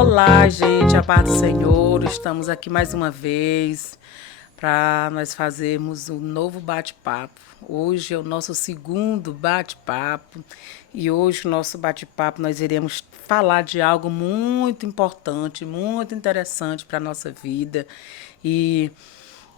Olá, gente, a paz do Senhor. Estamos aqui mais uma vez para nós fazermos um novo bate-papo. Hoje é o nosso segundo bate-papo e hoje o nosso bate-papo nós iremos falar de algo muito importante, muito interessante para a nossa vida. E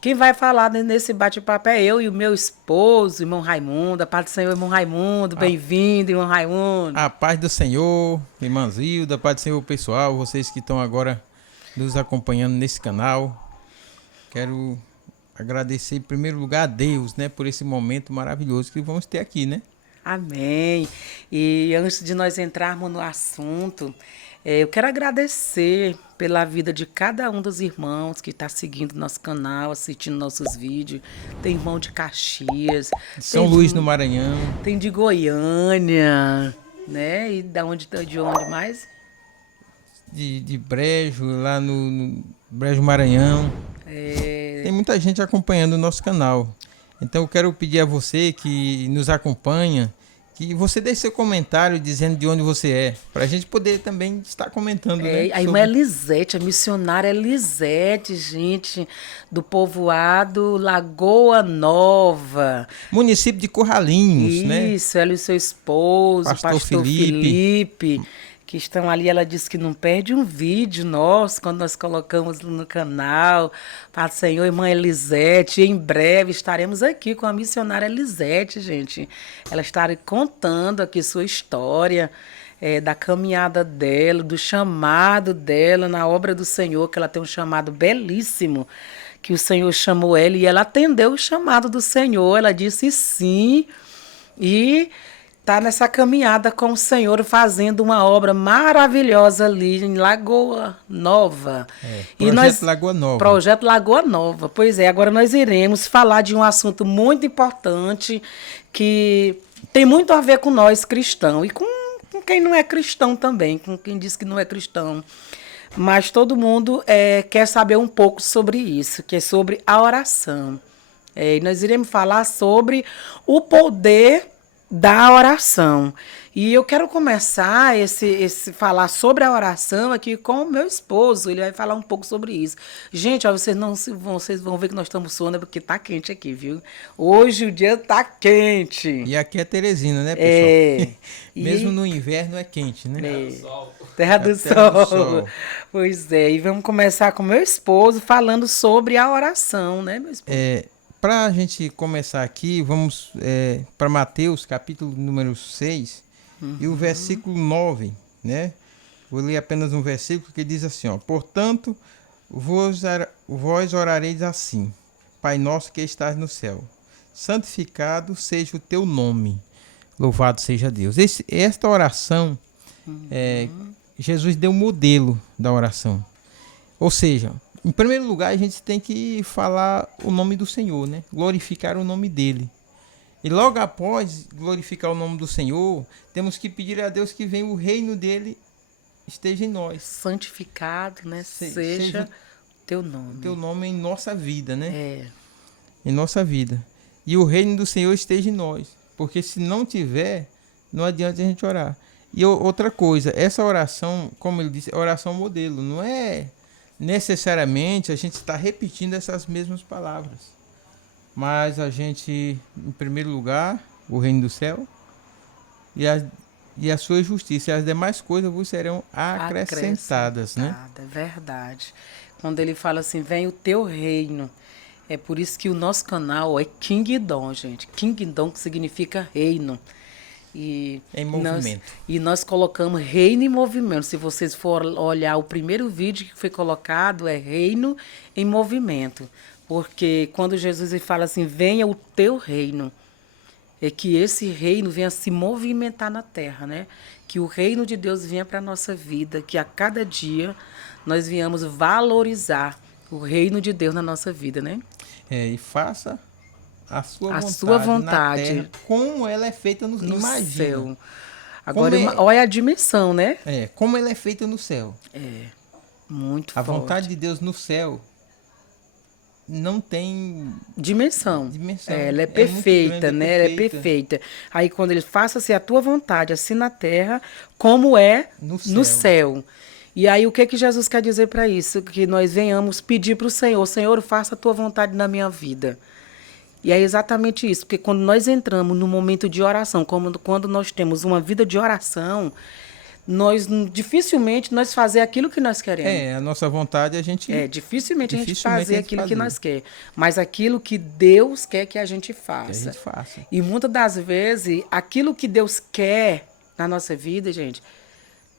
quem vai falar nesse bate-papo é eu e o meu esposo, irmão Raimundo. A paz do Senhor, irmão Raimundo. Bem-vindo, irmão Raimundo. A paz do Senhor, irmã Zilda, a paz do Senhor, pessoal, vocês que estão agora nos acompanhando nesse canal. Quero agradecer em primeiro lugar a Deus, né, por esse momento maravilhoso que vamos ter aqui, né? Amém. E antes de nós entrarmos no assunto, eu quero agradecer pela vida de cada um dos irmãos que está seguindo nosso canal, assistindo nossos vídeos. Tem irmão de Caxias, São Luís, no Maranhão. tem de Goiânia, né? E de onde mais? De Brejo, lá no Brejo Maranhão. Tem muita gente acompanhando o nosso canal. Então eu quero pedir a você que nos acompanha, que você deixe seu comentário dizendo de onde você é, para a gente poder também estar comentando, né? A irmã Elisete, a missionária Elisete, gente, do povoado Lagoa Nova. Município de Curralinhos, né? Isso, ela e seu esposo, Pastor pastor Felipe, que estão ali. Ela disse que não perde um vídeo nosso quando nós colocamos no canal. Pai do Senhor, irmã Elisete. Em breve estaremos aqui com a missionária Elisete, gente. Ela estará contando aqui sua história, da caminhada dela, do chamado dela na obra do Senhor, que ela tem um chamado belíssimo, que o Senhor chamou ela e ela atendeu o chamado do Senhor. Ela disse sim e está nessa caminhada com o Senhor, fazendo uma obra maravilhosa ali em Lagoa Nova. Projeto Lagoa Nova. Projeto Lagoa Nova. Pois é, agora nós iremos falar de um assunto muito importante que tem muito a ver com nós cristãos e com quem não é cristão também, com quem diz que não é cristão. Mas todo mundo quer saber um pouco sobre isso, que é sobre a oração. E nós iremos falar sobre o poder da oração. E eu quero começar falar sobre a oração aqui com o meu esposo. Ele vai falar um pouco sobre isso. Gente, ó, vocês vão ver que nós estamos suando porque tá quente aqui, viu? Hoje o dia tá quente. E aqui é Teresina, né, pessoal? E mesmo no inverno é quente, né? Terra do Sol. Pois é, e vamos começar com meu esposo falando sobre a oração, né, meu esposo? Para a gente começar aqui, vamos para Mateus, capítulo número 6, e o versículo 9, né? Vou ler apenas um versículo que diz assim, ó: Portanto, vós orareis assim: Pai nosso que estás no céu, santificado seja o teu nome, louvado seja Deus. Esta oração, Jesus deu um modelo da oração. Ou seja, em primeiro lugar, a gente tem que falar o nome do Senhor, né? Glorificar o nome dele. E logo após glorificar o nome do Senhor, temos que pedir a Deus que venha o reino dele esteja em nós. Santificado, né? Seja teu nome. Teu nome em nossa vida, né? Em nossa vida. E o reino do Senhor esteja em nós. Porque se não tiver, não adianta a gente orar. E outra coisa, essa oração, como ele disse, é oração modelo. Não é necessariamente a gente está repetindo essas mesmas palavras. Mas a gente, em primeiro lugar, o reino do céu e a sua justiça, e as demais coisas vos serão acrescentadas, né? É verdade. Quando ele fala assim, vem o teu reino. É por isso que o nosso canal é Kingdom, gente. Kingdom, que significa reino. Em movimento. Nós colocamos reino em movimento. Se vocês forem olhar o primeiro vídeo que foi colocado, é reino em movimento. Porque quando Jesus fala assim, venha o teu reino, é que esse reino venha se movimentar na terra, né? Que o reino de Deus venha para a nossa vida, que a cada dia nós venhamos valorizar o reino de Deus na nossa vida, né? E faça a sua vontade na terra, como ela é feita no céu. Agora, olha a dimensão, né? Como ela é feita no céu. Muito a forte. A vontade de Deus no céu não tem dimensão. Ela é perfeita, grande, né? Ela é perfeita. Aí quando ele faça-se a tua vontade, assim na terra, como é no céu. E aí, o que que Jesus quer dizer para isso? Que nós venhamos pedir para o Senhor, Senhor, faça a tua vontade na minha vida. E é exatamente isso, porque quando nós entramos no momento de oração, como quando nós temos uma vida de oração, nós dificilmente nós fazer aquilo que nós queremos. A nossa vontade a gente... Dificilmente a gente dificilmente fazer a gente aquilo que fazer. nós quer, mas aquilo que Deus quer que a gente faça. Que a gente faça. E muitas das vezes, aquilo que Deus quer na nossa vida, gente,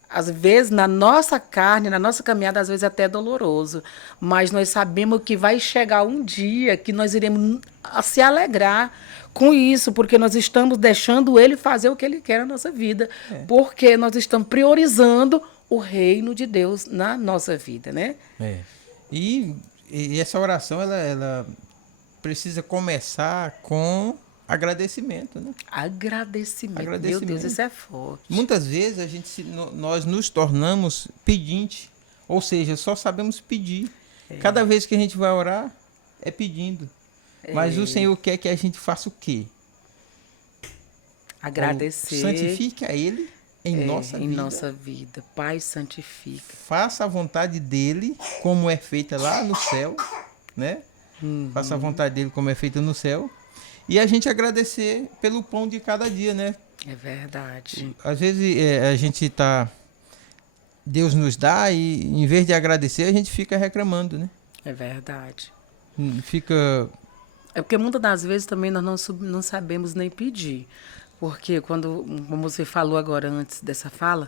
às vezes na nossa carne, na nossa caminhada, às vezes é até doloroso, mas nós sabemos que vai chegar um dia que nós iremos se alegrar com isso, porque nós estamos deixando Ele fazer o que Ele quer na nossa vida, porque nós estamos priorizando o reino de Deus na nossa vida, né? E essa oração, ela precisa começar com agradecimento, né? Agradecimento. Meu Deus, isso é forte. Muitas vezes nós nos tornamos pedinte, ou seja, só sabemos pedir. Cada vez que a gente vai orar, é pedindo. Mas o Senhor quer que a gente faça o quê? Agradecer. Santifique a Ele em nossa vida. Pai, santifica. Faça a vontade dEle, como é feita lá no céu, né? Faça a vontade dEle, como é feita no céu. E a gente agradecer pelo pão de cada dia, né? É verdade. Às vezes a gente tá... Deus nos dá e em vez de agradecer, a gente fica reclamando, né? É verdade. Fica... É porque muitas das vezes também nós não sabemos nem pedir. Porque quando, como você falou agora antes dessa fala,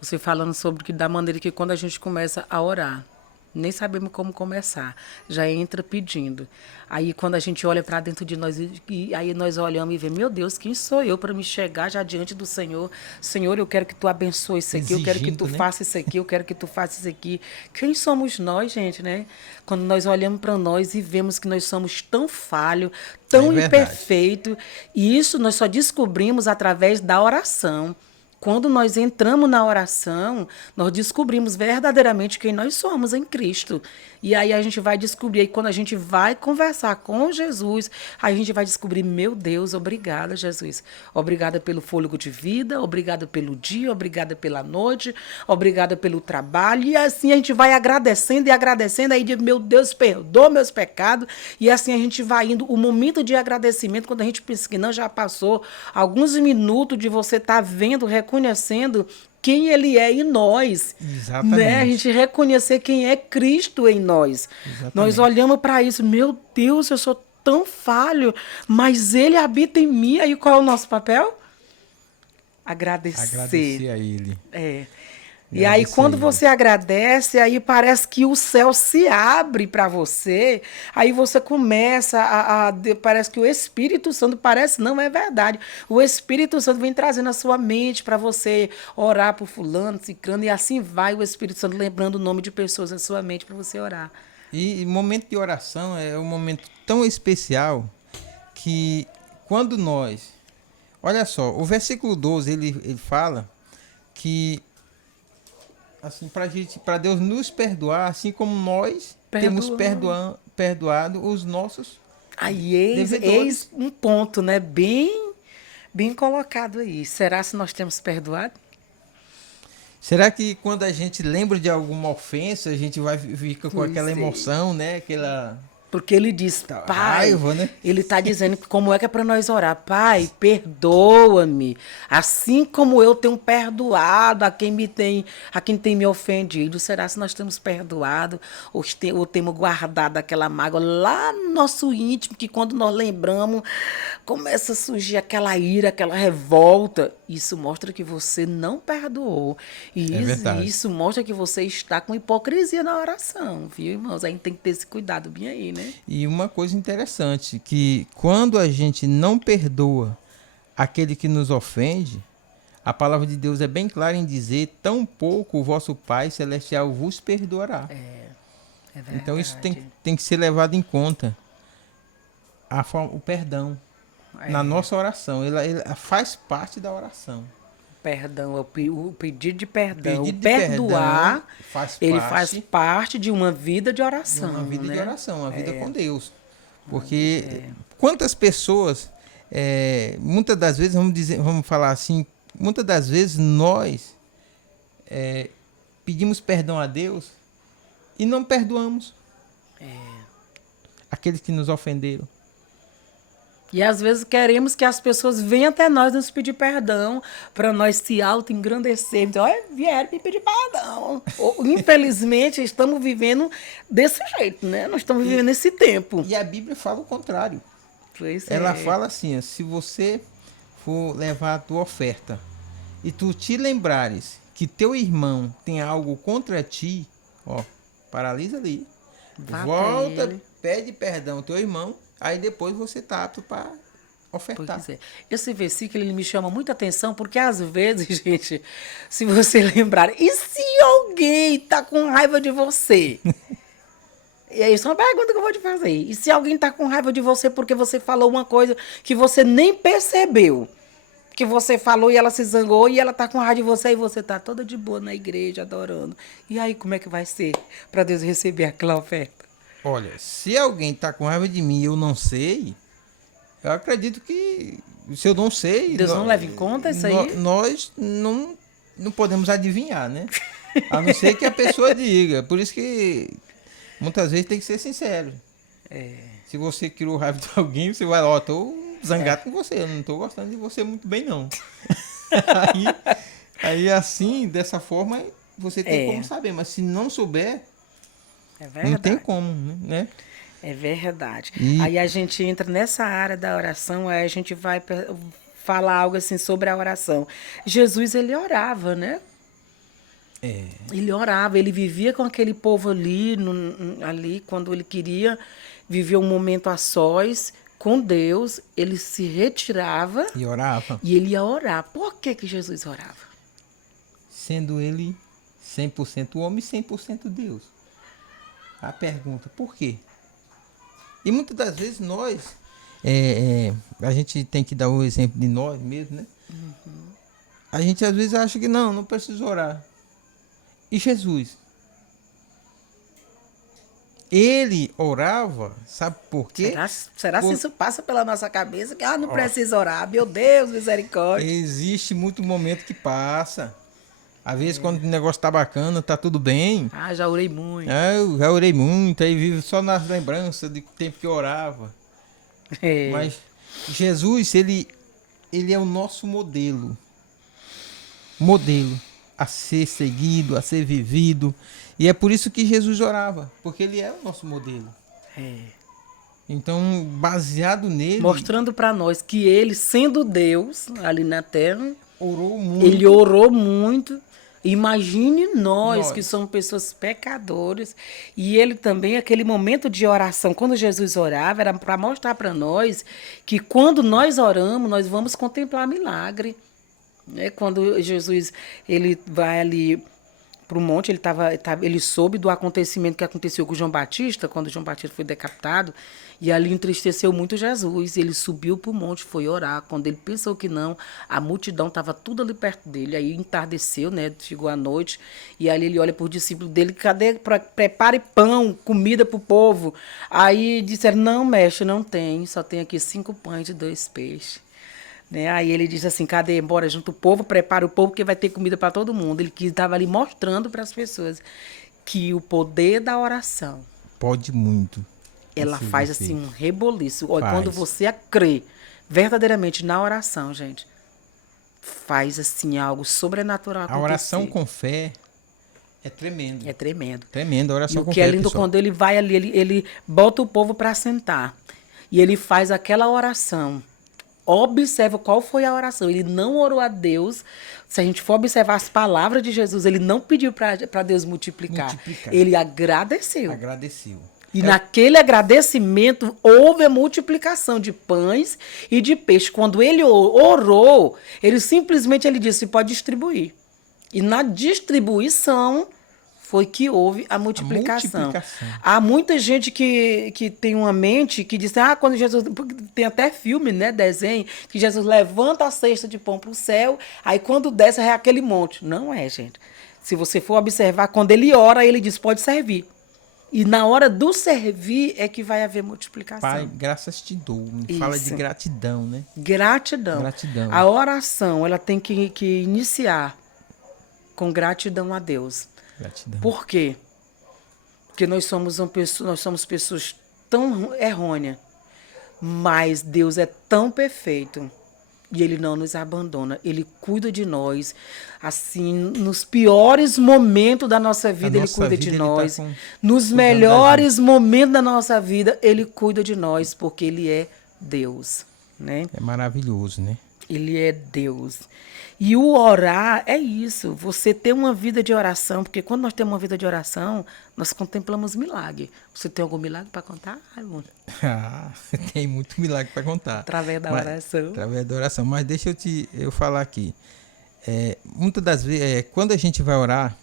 você falando sobre que da maneira que quando a gente começa a orar, nem sabemos como começar, já entra pedindo. Aí quando a gente olha para dentro de nós, e aí nós olhamos e vemos, meu Deus, quem sou eu para me chegar já diante do Senhor? Senhor, eu quero que tu abençoe isso aqui, eu quero que tu faça isso aqui, eu quero que tu faça isso aqui. Quem somos nós, gente, né? Quando nós olhamos para nós e vemos que nós somos tão falhos, tão imperfeitos, e isso nós só descobrimos através da oração. Quando nós entramos na oração, nós descobrimos verdadeiramente quem nós somos em Cristo. E aí a gente vai descobrir, aí quando a gente vai conversar com Jesus, aí a gente vai descobrir, meu Deus, obrigada, Jesus. Obrigada pelo fôlego de vida, obrigada pelo dia, obrigada pela noite, obrigada pelo trabalho. E assim a gente vai agradecendo e agradecendo, aí diz, meu Deus, perdoa meus pecados. E assim a gente vai indo. O momento de agradecimento, quando a gente pensa que não, já passou alguns minutos de você estar vendo, reconhecendo quem Ele é em nós. Exatamente. Né? A gente reconhecer quem é Cristo em nós. Exatamente. Nós olhamos para isso, meu Deus, eu sou tão falho, mas Ele habita em mim. Aí qual é o nosso papel? Agradecer. Agradecer a Ele. E aí, quando você agradece, aí parece que o céu se abre para você, aí você começa parece que o Espírito Santo, parece, não é verdade, o Espírito Santo vem trazendo a sua mente para você orar por fulano, ciclano, e assim vai o Espírito Santo lembrando o nome de pessoas na sua mente para você orar. E momento de oração é um momento tão especial que quando nós... Olha só, o versículo 12, ele fala que assim, para Deus nos perdoar, assim como nós temos perdoado os nossos devedores. Eis um ponto, né? Bem colocado aí. Será se nós temos perdoado? Será que quando a gente lembra de alguma ofensa, a gente fica com aquela emoção, né? Aquela... Porque ele diz, Pai, raiva, né? Ele está dizendo como é que é para nós orar. Pai, perdoa-me, assim como eu tenho perdoado a quem tem me ofendido. Será se nós temos perdoado ou temos guardado aquela mágoa lá no nosso íntimo, que quando nós lembramos, começa a surgir aquela ira, aquela revolta. Isso mostra que você não perdoou. E isso mostra que você está com hipocrisia na oração, viu, irmãos? A gente tem que ter esse cuidado bem aí, né? E uma coisa interessante, que quando a gente não perdoa aquele que nos ofende, a palavra de Deus é bem clara em dizer, tão pouco o vosso Pai Celestial vos perdoará. É verdade. Então isso tem que ser levado em conta. O perdão na nossa oração, ele faz parte da oração. Perdão, o pedido de perdão, o perdoar, ele faz parte de uma vida de oração. Uma vida de oração, uma vida com Deus. Porque quantas pessoas, muitas das vezes, vamos falar assim, muitas das vezes nós pedimos perdão a Deus e não perdoamos aqueles que nos ofenderam. E às vezes queremos que as pessoas venham até nós nos pedir perdão para nós se auto-engrandecermos. Olha, vieram me pedir perdão. Infelizmente, estamos vivendo desse jeito, né? Nós estamos vivendo nesse tempo. E a Bíblia fala o contrário. Pois Ela é. fala assim, ó, se você for levar a tua oferta e tu te lembrares que teu irmão tem algo contra ti, ó, paralisa ali. Vá Volta, até ele. pede perdão ao teu irmão, aí depois você tá apto para ofertar. Pois é. Esse versículo ele me chama muita atenção porque às vezes, gente, se você lembrar, e se alguém tá com raiva de você? E aí, isso é uma pergunta que eu vou te fazer. E se alguém tá com raiva de você porque você falou uma coisa que você nem percebeu? Que você falou e ela se zangou e ela tá com raiva de você e você tá toda de boa na igreja, adorando. E aí, como é que vai ser para Deus receber aquela oferta? Olha, se alguém tá com raiva de mim e eu não sei, eu acredito que se eu não sei... Deus não leva em conta isso aí? Nós não podemos adivinhar, né? A não ser que a pessoa diga. Por isso que muitas vezes tem que ser sincero. Se você criou raiva de alguém, você vai lá, ó, tô zangado com você, eu não tô gostando de você muito bem, não. aí assim, dessa forma, você tem como saber. Mas se não souber, não tem como, né? É verdade. E- Aí a gente entra nessa área da oração, aí a gente vai falar algo assim sobre a oração. Jesus, ele orava, né? Ele orava, ele vivia com aquele povo ali, ali quando ele queria viver um momento a sós com Deus, ele se retirava E orava. e ele ia orar. Por que que Jesus orava? Sendo ele 100% homem e 100% Deus. A pergunta, por quê? E muitas das vezes nós, a gente tem que dar o exemplo de nós mesmos, né? A gente às vezes acha que não precisa orar. E Jesus? Ele orava, sabe por quê? Será que isso passa pela nossa cabeça? Que não precisa orar, meu Deus, misericórdia. Existe muito momento que passa. Às vezes quando o negócio tá bacana, tá tudo bem. Já orei muito. Eu já orei muito, aí vivo só nas lembranças do tempo que eu orava. Mas Jesus, ele é o nosso modelo. Modelo a ser seguido, a ser vivido. E é por isso que Jesus orava, porque ele é o nosso modelo. Então, baseado nele... Mostrando para nós que ele, sendo Deus ali na terra, orou muito. ele orou muito. Imagine nós que somos pessoas pecadoras. E ele também, aquele momento de oração, quando Jesus orava, era para mostrar para nós que quando nós oramos, nós vamos contemplar milagre. Quando Jesus ele vai ali para o monte, ele soube do acontecimento que aconteceu com João Batista, quando João Batista foi decapitado, e ali entristeceu muito Jesus. Ele subiu para o monte, foi orar. Quando ele pensou que não, a multidão estava tudo ali perto dele. Aí entardeceu, né? Chegou a noite, e ali ele olha para os discípulos dele, cadê? Prepare pão, comida para o povo. Aí disseram, não, mestre, não tem, só tem aqui 5 pães e 2 peixes. Aí ele diz assim, cadê? Bora junto o povo, prepara o povo que vai ter comida para todo mundo. Ele estava ali mostrando para as pessoas que o poder da oração pode muito. Ela faz assim um reboliço. Olha, Faz. quando você crê verdadeiramente na oração, gente, faz assim algo sobrenatural acontecer. A oração com fé é tremendo. É tremendo. Tremendo a oração E com o fé, que é lindo pessoal. quando ele vai ali, ele bota o povo para sentar. E ele faz aquela oração. Observa qual foi a oração. Ele não orou a Deus. Se a gente for observar as palavras de Jesus, ele não pediu para Deus multiplicar. Ele agradeceu. Agradeceu. E naquele agradecimento houve a multiplicação de pães e de peixe. Quando ele orou, ele simplesmente disse, pode distribuir. E na distribuição foi que houve a multiplicação. Há muita gente que tem uma mente que diz, quando Jesus... Tem até filme, né, desenho, que Jesus levanta a cesta de pão para o céu, aí quando desce é aquele monte. Não é, gente. Se você for observar, quando ele ora, ele diz, pode servir. E na hora do servir é que vai haver multiplicação. Pai, graças te dou. Fala de gratidão, né? Gratidão. Gratidão. A oração, ela tem que iniciar com gratidão a Deus. Gratidão. Por quê? Porque nós somos pessoas tão errôneas, mas Deus é tão perfeito e Ele não nos abandona. Ele cuida de nós, assim, nos piores momentos da nossa vida, Ele nossa cuida vida, de Ele tá nós. cuidando Nos da melhores momentos da nossa vida, Ele cuida de nós, porque Ele é Deus, né? É maravilhoso, né? Ele é Deus. E o orar é isso, você ter uma vida de oração, porque quando nós temos uma vida de oração, nós contemplamos milagre. Você tem algum milagre para contar, Raimundo? Ah, tem muito milagre para contar. Através da Mas- oração. Através da oração. Mas deixa eu falar aqui. Muitas das vezes, quando a gente vai orar,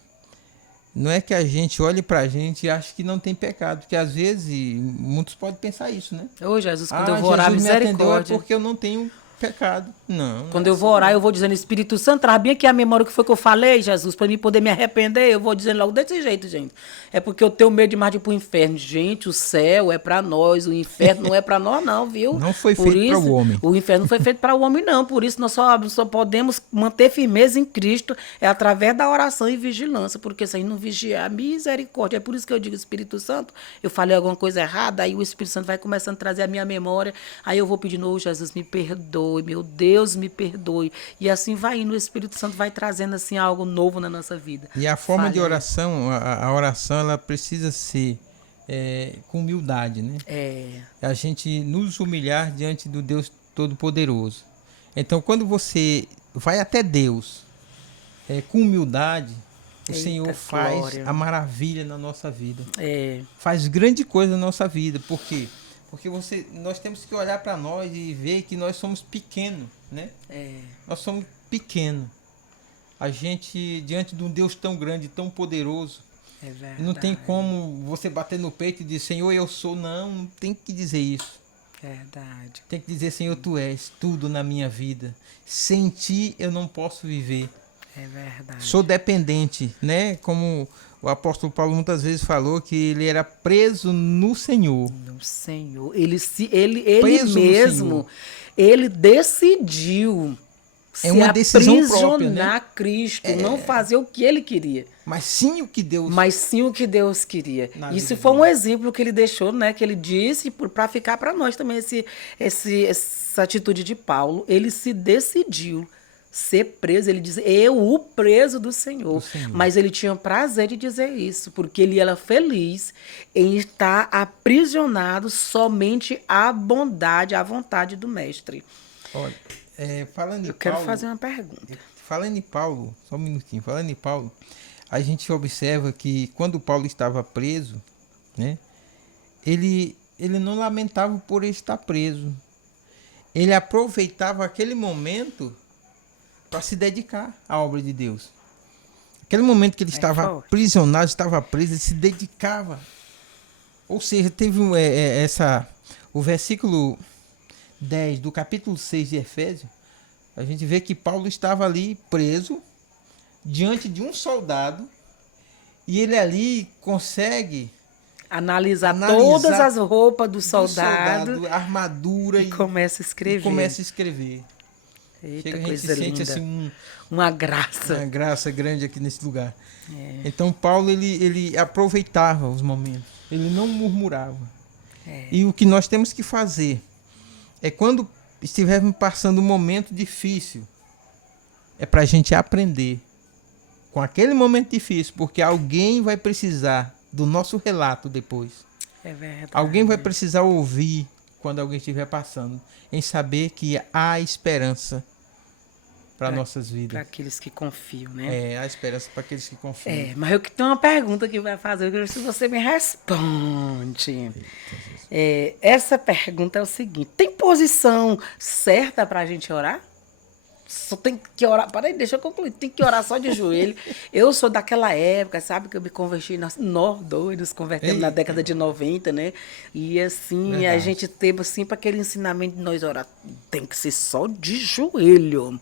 não é que a gente olhe pra gente e ache que não tem pecado. Porque às vezes, muitos podem pensar isso, né? Ô, Jesus, quando eu vou orar, Jesus me atendeu misericórdia. porque eu não tenho pecado. Não. Quando não é eu vou assim, orar, não. eu vou dizendo, Espírito Santo, traz bem aqui a memória que foi que eu falei, Jesus, para mim poder me arrepender. Eu vou dizendo logo desse jeito, gente. É porque eu tenho medo demais de ir pro inferno. Gente, o céu é para nós, o inferno não é para nós, não, viu? Não foi Por feito para isso, o homem. O inferno não foi feito para o homem, não. Por isso, nós só podemos manter firmeza em Cristo é através da oração e vigilância. Porque se a gente não vigiar, misericórdia. É por isso que eu digo, Espírito Santo, eu falei alguma coisa errada, aí o Espírito Santo vai começando a trazer a minha memória. Aí eu vou pedindo, oh, Jesus, me perdoe, meu Deus, me perdoe. E assim vai indo, o Espírito Santo vai trazendo assim algo novo na nossa vida. E a forma de Falha aí. oração, a oração, ela precisa ser com humildade, né? A gente nos humilhar diante do Deus Todo-Poderoso. Então, quando você vai até Deus com humildade, o Eita, Senhor faz glória. a maravilha na nossa vida. É, Faz grande coisa na nossa vida. Por quê? Porque nós temos que olhar para nós e ver que nós somos pequenos, né? Nós somos pequenos. A gente, diante de um Deus tão grande, tão poderoso, é verdade. não tem como você bater no peito e dizer, Senhor, eu sou. Não tem que dizer isso. Verdade. Tem que dizer, Senhor, Tu és tudo na minha vida. Sem Ti eu não posso viver. É verdade. Sou dependente, né? Como o apóstolo Paulo muitas vezes falou, que ele era preso no Senhor. No Senhor. Ele Preso no mesmo, Senhor. ele decidiu É uma decisão própria, né? aprisionar Cristo, não fazer o que ele queria, Mas sim o que Deus... mas sim o que Deus queria. Na Isso vida foi um dele. exemplo que ele deixou, né? Que ele disse para ficar para nós também essa atitude de Paulo. Ele se decidiu ser preso. Ele diz, eu o preso do Senhor. Mas ele tinha prazer de dizer isso, porque ele era feliz em estar aprisionado somente à bondade, à vontade do mestre. Olha, falando em Eu quero Paulo, fazer uma pergunta. falando em Paulo, só um minutinho, falando em Paulo, a gente observa que quando Paulo estava preso, né, ele não lamentava por estar preso. Ele aproveitava aquele momento para se dedicar à obra de Deus. Aquele momento que ele estava forte. aprisionado, estava preso, ele se dedicava. Ou seja, teve o versículo 10 do capítulo 6 de Efésios, a gente vê que Paulo estava ali preso diante de um soldado e ele ali consegue Analisar Analisar todas as roupas do do soldado, a armadura e começa a escrever. e começa a escrever. Eita, Chega, a gente coisa sente linda. assim Uma graça. uma graça grande aqui nesse lugar. Então Paulo ele aproveitava os momentos, ele não murmurava. E o que nós temos que fazer é quando estivermos passando um momento difícil, é para a gente aprender com aquele momento difícil, porque alguém vai precisar do nosso relato depois. É verdade. Alguém vai precisar ouvir quando alguém estiver passando, em saber que há esperança para nossas Para vidas. aqueles que confiam, né? Há esperança para aqueles que confiam. Mas eu que tenho uma pergunta que vai fazer, eu quero ver se você me responde. Essa pergunta é o seguinte: tem posição certa para a gente orar? Só tem que orar. Peraí, deixa eu concluir. Tem que orar só de joelho. Eu sou daquela época, sabe, que eu me converti, nós dois nos convertemos na Eita. década de 90, né? E assim, a Verdade. gente teve assim para aquele ensinamento de nós orar. Tem que ser só de joelho.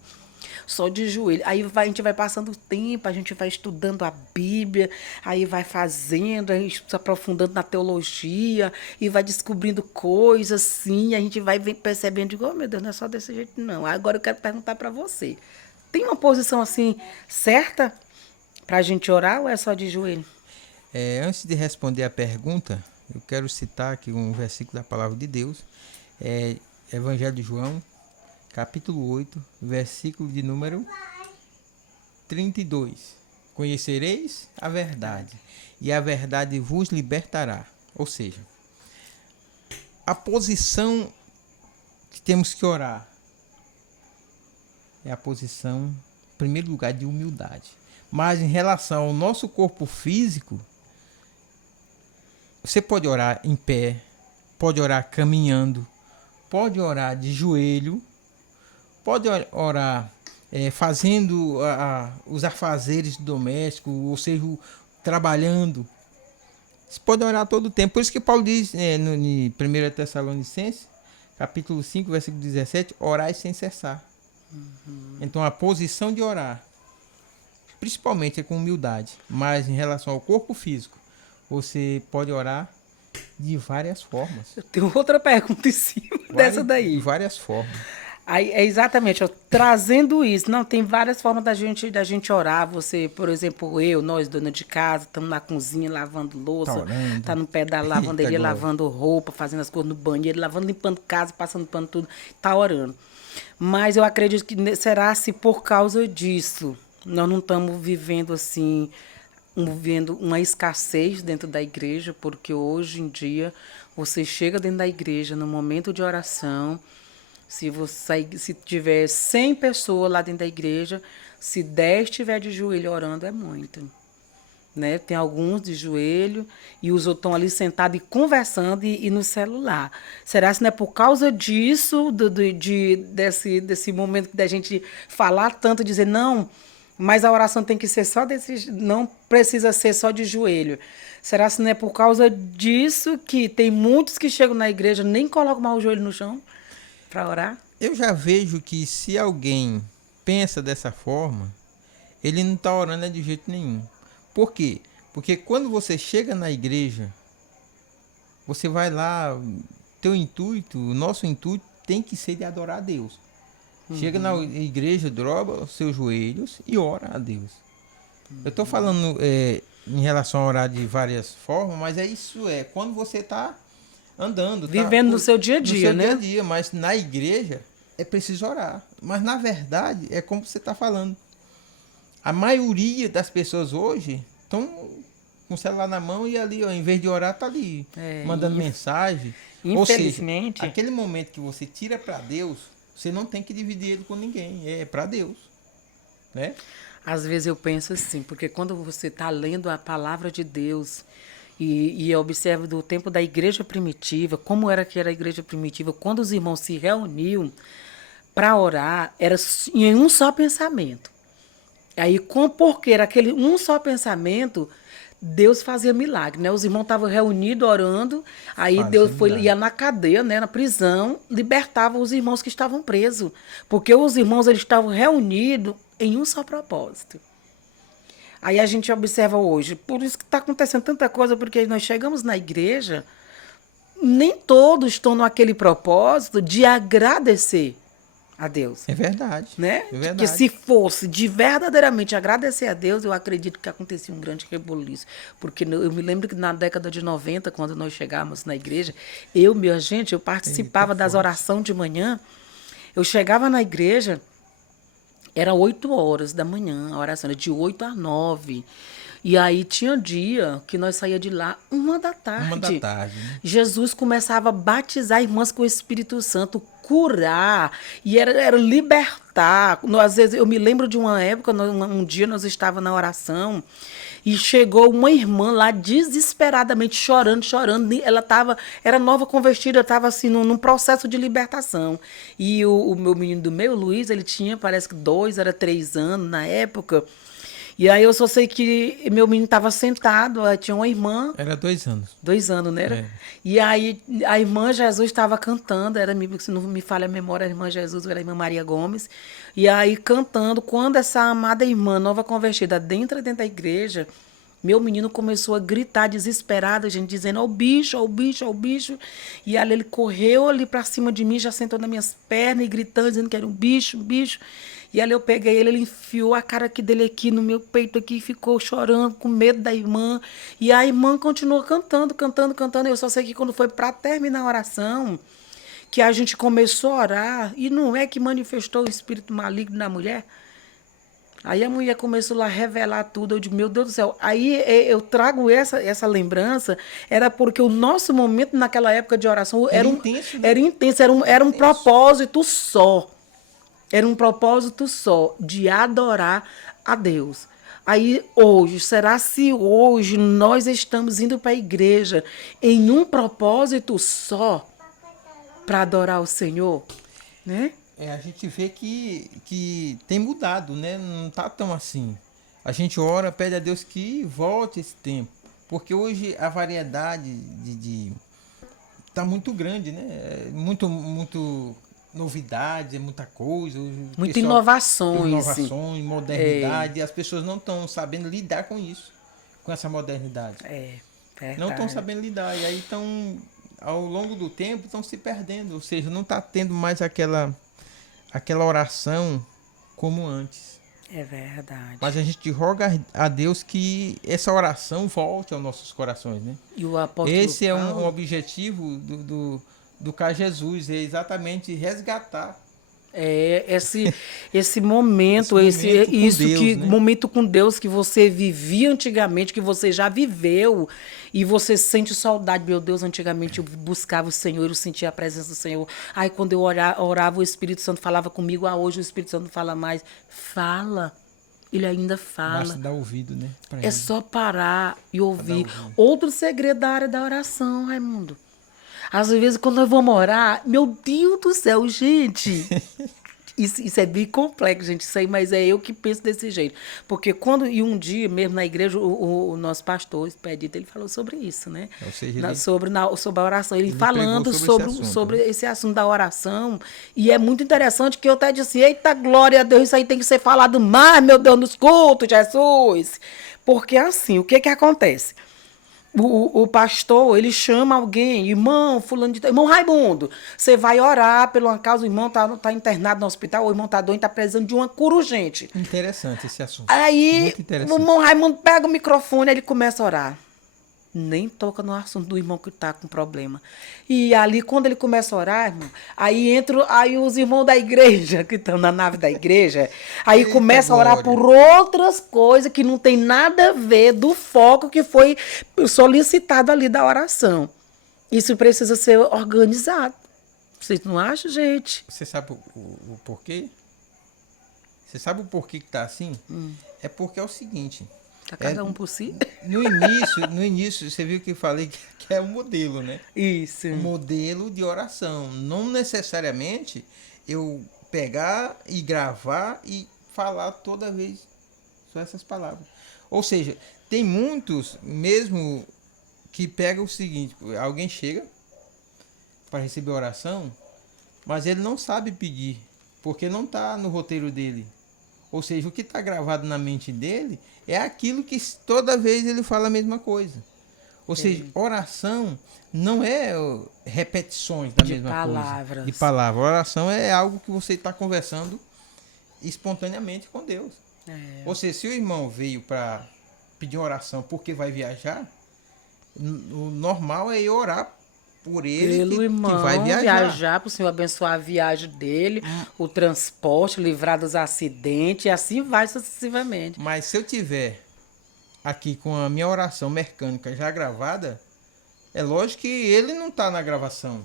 Só de joelho. Aí a gente vai passando o tempo, a gente vai estudando a Bíblia, aí vai fazendo, a gente se aprofundando na teologia e vai descobrindo coisas assim, a gente vai percebendo, digo, oh, meu Deus, não é só desse jeito não. Agora eu quero perguntar para você. Tem uma posição assim certa Para a gente orar ou é só de joelho? Antes de responder a pergunta, eu quero citar aqui um versículo da palavra de Deus. Evangelho de João, capítulo 8, versículo de número 32. Conhecereis a verdade, e a verdade vos libertará. Ou seja, a posição que temos que orar é a posição, em primeiro lugar, de humildade. Mas em relação ao nosso corpo físico, você pode orar em pé, pode orar caminhando, pode orar de joelho, pode orar fazendo os afazeres domésticos, ou seja, trabalhando. Você pode orar todo o tempo. Por isso que Paulo diz no 1 Tessalonicenses, capítulo 5, versículo 17, orai sem cessar. Então a posição de orar, principalmente é com humildade, mas em relação ao corpo físico, você pode orar de várias formas. Eu tenho outra pergunta em cima dessa daí. De várias formas. Aí, é exatamente, ó, trazendo isso. Não, tem várias formas da gente orar. Você, por exemplo, nós, dona de casa, estamos na cozinha lavando louça, tá no pé da lavanderia lavando roupa, fazendo as coisas no banheiro, lavando, limpando casa, passando pano, tudo, tá orando. Mas eu acredito que será se por causa disso nós não estamos vivendo assim, vivendo uma escassez dentro da igreja, porque hoje em dia você chega dentro da igreja no momento de oração, se tiver 100 pessoas lá dentro da igreja, se 10 estiver de joelho orando, é muito. Né? Tem alguns de joelho e os outros estão ali sentados e conversando e no celular. Será que não é por causa disso, desse momento da gente falar tanto, dizer não, mas a oração tem que ser só não precisa ser só de joelho. Será que não é por causa disso que tem muitos que chegam na igreja nem colocam mais o joelho no chão para orar? Eu já vejo que se alguém pensa dessa forma, ele não está orando de jeito nenhum. Por quê? Porque quando você chega na igreja, você vai lá, o nosso intuito tem que ser de adorar a Deus. Chega na igreja, dobra os seus joelhos e ora a Deus. Eu estou falando em relação a orar de várias formas, mas quando você está andando. Vivendo no seu dia a dia, né? No seu dia a dia, mas na igreja é preciso orar. Mas na verdade, é como você está falando. A maioria das pessoas hoje estão com o celular na mão e ali, ó, em vez de orar, tá ali mandando mensagem. Infelizmente. Ou seja, aquele momento que você tira para Deus, você não tem que dividir ele com ninguém. É para Deus. Né? Às vezes eu penso assim, porque quando você está lendo a palavra de Deus e observa do tempo da igreja primitiva, como era que era a igreja primitiva, quando os irmãos se reuniam para orar, era em um só pensamento. Aí, porque era aquele um só pensamento, Deus fazia milagre, né? Os irmãos estavam reunidos, orando, aí Deus ia na cadeia, né, na prisão, libertava os irmãos que estavam presos. Porque os irmãos eles estavam reunidos em um só propósito. Aí a gente observa hoje, por isso que está acontecendo tanta coisa, porque nós chegamos na igreja, nem todos estão naquele propósito de agradecer a Deus. É verdade. Né? É verdade. Porque se fosse de verdadeiramente agradecer a Deus, eu acredito que acontecia um grande rebuliço. Porque eu me lembro que na década de 90, quando nós chegávamos na igreja, eu participava das orações de manhã. Eu chegava na igreja, era 8 horas da manhã, a oração era de 8 às 9. E aí tinha dia que nós saía de lá 1 da tarde. 1 da tarde. Né? Jesus começava a batizar irmãs com o Espírito Santo, curar, e era libertar. Às vezes, eu me lembro de uma época, um dia nós estávamos na oração, e chegou uma irmã lá desesperadamente chorando. Ela era nova convertida, estava assim, num processo de libertação. E o meu menino do meio, Luiz, ele tinha, parece que 2, era 3 anos na época. E aí eu só sei que meu menino estava sentado, tinha uma irmã. Era 2 anos. 2 anos, né? Era? E aí a irmã Jesus estava cantando, se não me falha a memória, a irmã Jesus, era a irmã Maria Gomes. E aí cantando, quando essa amada irmã, nova convertida, dentro da igreja, Meu menino começou a gritar desesperado, a gente dizendo, ó o bicho, ó o bicho, ó o bicho. E ali ele correu ali pra cima de mim, já sentou nas minhas pernas e gritando, dizendo que era um bicho, um bicho. E ali eu peguei ele enfiou a cara aqui dele aqui no meu peito aqui, e ficou chorando, com medo da irmã. E a irmã continuou cantando, cantando, cantando. Eu só sei que quando foi para terminar a oração, que a gente começou a orar, e não é que manifestou o espírito maligno na mulher? Aí a mulher começou lá a revelar tudo. Eu digo, meu Deus do céu. Aí eu trago essa lembrança, era porque o nosso momento naquela época de oração Era intenso, né? era intenso, era um propósito só. Era um propósito só, de adorar a Deus. Aí hoje, será se hoje nós estamos indo para a igreja em um propósito só para adorar o Senhor, né? A gente vê que tem mudado, né? Não tá tão assim. A gente ora, pede a Deus que volte esse tempo. Porque hoje a variedade tá muito grande, né? Muito novidade, é muita coisa. Muitas inovações. Inovações, modernidade. E as pessoas não estão sabendo lidar com isso, com essa modernidade. Verdade. Não estão sabendo lidar. E aí estão, ao longo do tempo, estão se perdendo. Ou seja, não está tendo mais aquela oração como antes. É verdade. Mas a gente roga a Deus que essa oração volte aos nossos corações, né? E o apóstolo Esse é um Paulo, objetivo do Cais Jesus, é exatamente resgatar esse momento, momento com Deus que você vivia antigamente, que você já viveu, e você sente saudade. Meu Deus, antigamente eu buscava o Senhor, eu sentia a presença do Senhor. Aí quando eu orava, o Espírito Santo falava comigo. Hoje o Espírito Santo não fala mais. Fala. Ele ainda fala. Basta dar ouvido, né? É só parar e ouvir. Outro segredo da área da oração, Raimundo. Às vezes, quando nós vamos orar, meu Deus do céu, gente. Isso é bem complexo, gente. Isso aí, mas é eu que penso desse jeito. Porque um dia mesmo na igreja, o nosso pastor, Expedito, ele falou sobre isso, né? Ou seja, sobre a oração. Ele falando sobre né? esse assunto da oração. E é muito interessante que eu até disse, eita, glória a Deus, isso aí tem que ser falado mais, meu Deus, nos cultos, Jesus. Porque assim, o que acontece? O pastor, ele chama alguém, irmão, irmão Raimundo, você vai orar por uma causa, o irmão tá internado no hospital, o irmão tá doente, tá precisando de uma cura urgente. Interessante esse assunto. Aí, o irmão Raimundo pega o microfone, ele começa a orar. Nem toca no assunto do irmão que está com problema. E ali, quando ele começa a orar, irmão, aí os irmãos da igreja, que estão na nave da igreja, aí começa a orar por outras coisas que não tem nada a ver do foco que foi solicitado ali da oração. Isso precisa ser organizado. Vocês não acham, gente? Você sabe o porquê? Você sabe o porquê que está assim? É porque é o seguinte... Tá cada um por si? No início, você viu que eu falei que é um modelo, né? Isso. Um modelo de oração. Não necessariamente eu pegar e gravar e falar toda vez só essas palavras. Ou seja, tem muitos mesmo que pegam o seguinte, alguém chega para receber oração, mas ele não sabe pedir, porque não está no roteiro dele. Ou seja, o que está gravado na mente dele é aquilo que toda vez ele fala a mesma coisa. Ou seja, oração não é repetições da mesma coisa. De palavras. Oração é algo que você está conversando espontaneamente com Deus. Ou seja, se o irmão veio para pedir oração porque vai viajar, o normal é eu orar por ele que vai viajar para o Senhor abençoar a viagem dele, o transporte, livrar dos acidentes, e assim vai sucessivamente. Mas se eu tiver aqui com a minha oração mecânica já gravada, é lógico que ele não está na gravação.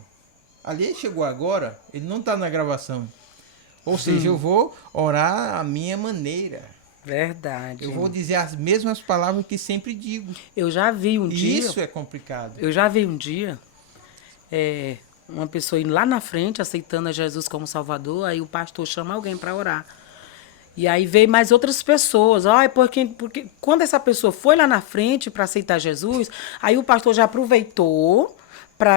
Ali ele chegou agora, ele não está na gravação. Ou seja, eu vou orar à minha maneira. Verdade. Eu vou dizer as mesmas palavras que sempre digo. Eu já vi um dia... Isso é complicado. Eu já vi um dia... uma pessoa indo lá na frente, aceitando a Jesus como Salvador, aí o pastor chama alguém para orar. E aí veio mais outras pessoas. Porque quando essa pessoa foi lá na frente para aceitar Jesus, aí o pastor já aproveitou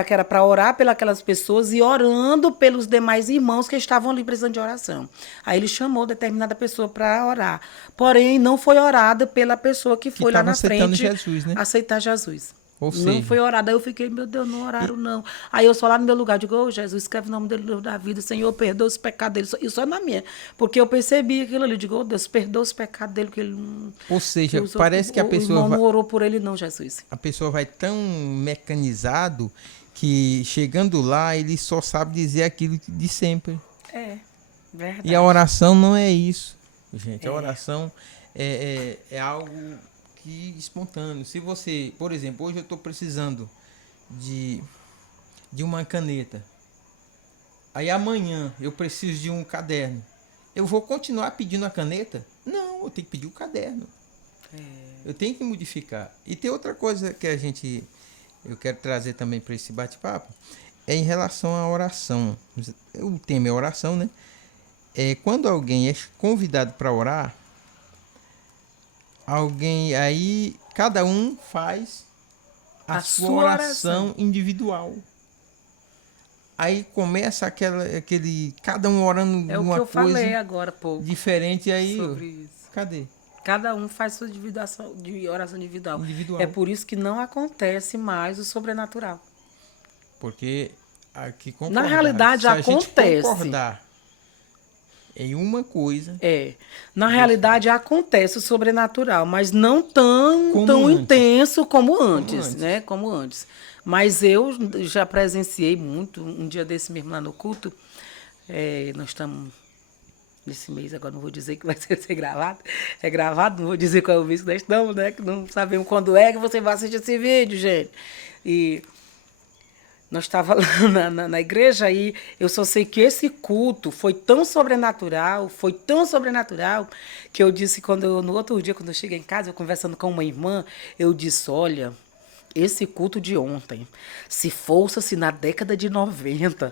que era para orar pelas pessoas e orando pelos demais irmãos que estavam ali precisando de oração. Aí ele chamou determinada pessoa para orar. Porém, não foi orada pela pessoa que foi lá estava na aceitando frente Jesus, né? aceitar Jesus. Ou Não seja, foi orada. Aí eu fiquei, meu Deus, não oraram, não. Aí eu só lá no meu lugar, digo, ô Jesus, escreve o nome dele no livro da vida, Senhor, perdoa os pecados dele. E só na minha. Porque eu percebi aquilo ali, digo, ô Deus, perdoa os pecados dele, porque ele não... ou seja, parece que a o pessoa irmão vai, não orou por ele, não, Jesus. a pessoa vai tão mecanizado que chegando lá ele só sabe dizer aquilo de sempre. É, verdade. E a oração não é isso, gente. A oração é algo que espontâneo. Se você, por exemplo, hoje eu estou precisando de uma caneta. Aí amanhã eu preciso de um caderno. Eu vou continuar pedindo a caneta? Não, eu tenho que pedir o caderno. Eu tenho que modificar. E tem outra coisa que eu quero trazer também para esse bate-papo, é em relação à oração. O tema é oração, né? Quando alguém é convidado para orar, aí cada um faz a sua oração individual. Aí começa cada um orando É o que uma eu coisa falei agora há pouco diferente aí. sobre isso. Cadê? Cada um faz sua oração individual. Individual. É por isso que não acontece mais o sobrenatural. Porque aqui Na realidade, se a gente acontece. concordar em uma coisa, Na realidade acontece o sobrenatural, mas não tão antes. intenso como antes, antes. né? Como antes. Mas eu já presenciei muito, um dia desse mesmo lá no culto, nós estamos nesse mês, agora não vou dizer que vai ser gravado, é gravado, não vou dizer qual é o mês que nós estamos, né? Que não sabemos quando é que você vai assistir esse vídeo, gente. E nós estávamos lá na igreja e eu só sei que esse culto foi tão sobrenatural, que eu disse, no outro dia, quando eu cheguei em casa, eu conversando com uma irmã, eu disse, olha, esse culto de ontem, se fosse na década de 90,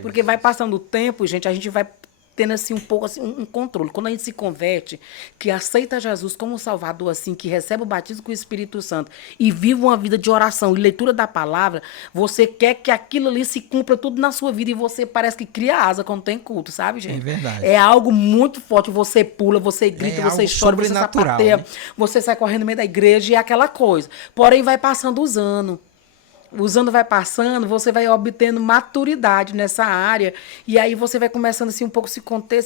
porque vai passando o tempo, gente, a gente vai tendo assim um pouco assim, um controle. Quando a gente se converte, que aceita Jesus como Salvador, assim, que recebe o batismo com o Espírito Santo e vive uma vida de oração e leitura da palavra, você quer que aquilo ali se cumpra tudo na sua vida e você parece que cria asa quando tem culto, sabe, gente? É verdade. É algo muito forte. Você pula, você grita, você chora, você sapateia, né? você sai correndo no meio da igreja e é aquela coisa. Porém, vai passando os anos. Os anos vai passando, você vai obtendo maturidade nessa área, e aí você vai começando assim um pouco se conter.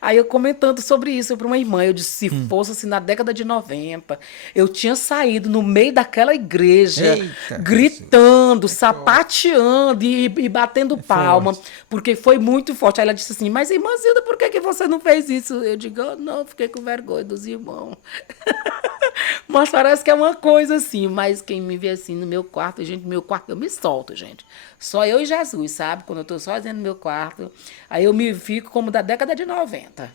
Aí eu comentando sobre isso para uma irmã, eu disse, se fosse assim na década de 90, eu tinha saído no meio daquela igreja, gritando, sapateando e batendo palma, porque foi muito forte. Aí ela disse assim, mas irmã Zilda, por que você não fez isso? Eu digo, não, fiquei com vergonha dos irmãos. Mas parece que é uma coisa assim, mas quem me vê assim no meu quarto, gente, no meu quarto eu me solto, gente. Só eu e Jesus, sabe? Quando eu tô sozinha no meu quarto, aí eu me fico como da década de 90.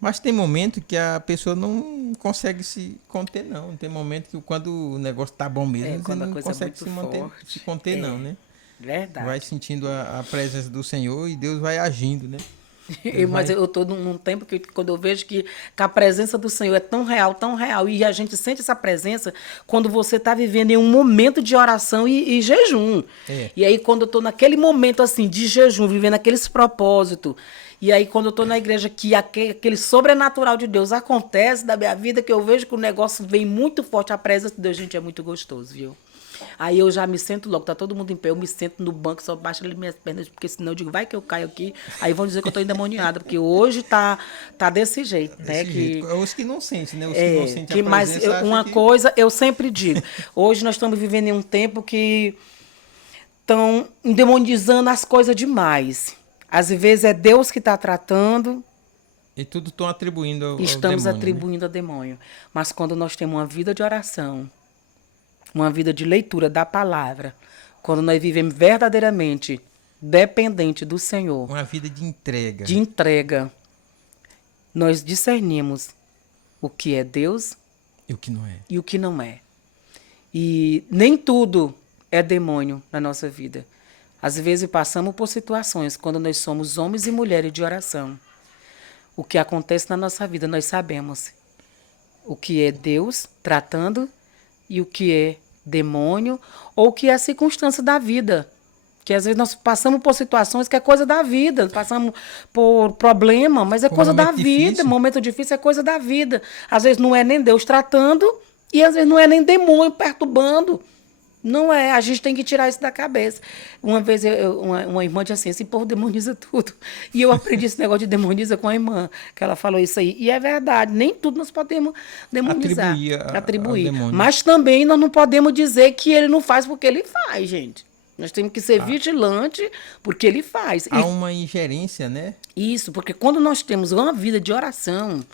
Mas tem momento que a pessoa não consegue se conter, não. Tem momento que quando o negócio tá bom mesmo, você não consegue se conter, não, né? Verdade. Vai sentindo a presença do Senhor e Deus vai agindo, né? Mas eu estou num tempo que quando eu vejo que a presença do Senhor é tão real, e a gente sente essa presença quando você está vivendo em um momento de oração e jejum. E aí, quando eu estou naquele momento assim de jejum, vivendo aqueles propósitos, e aí quando eu estou na igreja, que aquele sobrenatural de Deus acontece da minha vida, que eu vejo que o negócio vem muito forte, a presença de Deus, gente, é muito gostoso, viu? Aí eu já me sento logo, tá todo mundo em pé, eu me sento no banco, só baixo ali minhas pernas, porque senão eu digo, vai que eu caio aqui, aí vão dizer que eu tô endemoniada, porque hoje tá desse jeito, né? Os que não sentem, né? Os que não sentem a presença. Mas uma coisa eu sempre digo, hoje nós estamos vivendo em um tempo que estão endemonizando as coisas demais. Às vezes é Deus que está tratando. E tudo estão atribuindo ao Estamos demônio, atribuindo ao demônio. Mas quando nós temos uma vida de oração, uma vida de leitura da palavra, quando nós vivemos verdadeiramente dependente do Senhor. Uma vida de entrega. De entrega. Nós discernimos o que é Deus e o que não é. E o que não é. E nem tudo é demônio na nossa vida. Às vezes passamos por situações quando nós somos homens e mulheres de oração. O que acontece na nossa vida, nós sabemos. O que é Deus tratando e o que é demônio, ou que é circunstância da vida. Que às vezes nós passamos por situações que é coisa da vida, passamos por problema, mas é Um coisa da momento vida. difícil. Momento difícil é coisa da vida. Às vezes não é nem Deus tratando e às vezes não é nem demônio perturbando. Não é, a gente tem que tirar isso da cabeça. Uma vez uma irmã disse assim, esse povo demoniza tudo. E eu aprendi esse negócio de demoniza com a irmã, que ela falou isso aí. E é verdade, nem tudo nós podemos demonizar. Atribuir ao demônio. Mas também nós não podemos dizer que ele não faz porque ele faz, gente. Nós temos que ser vigilantes porque ele faz. Há uma ingerência, né? Isso, porque quando nós temos uma vida de oração,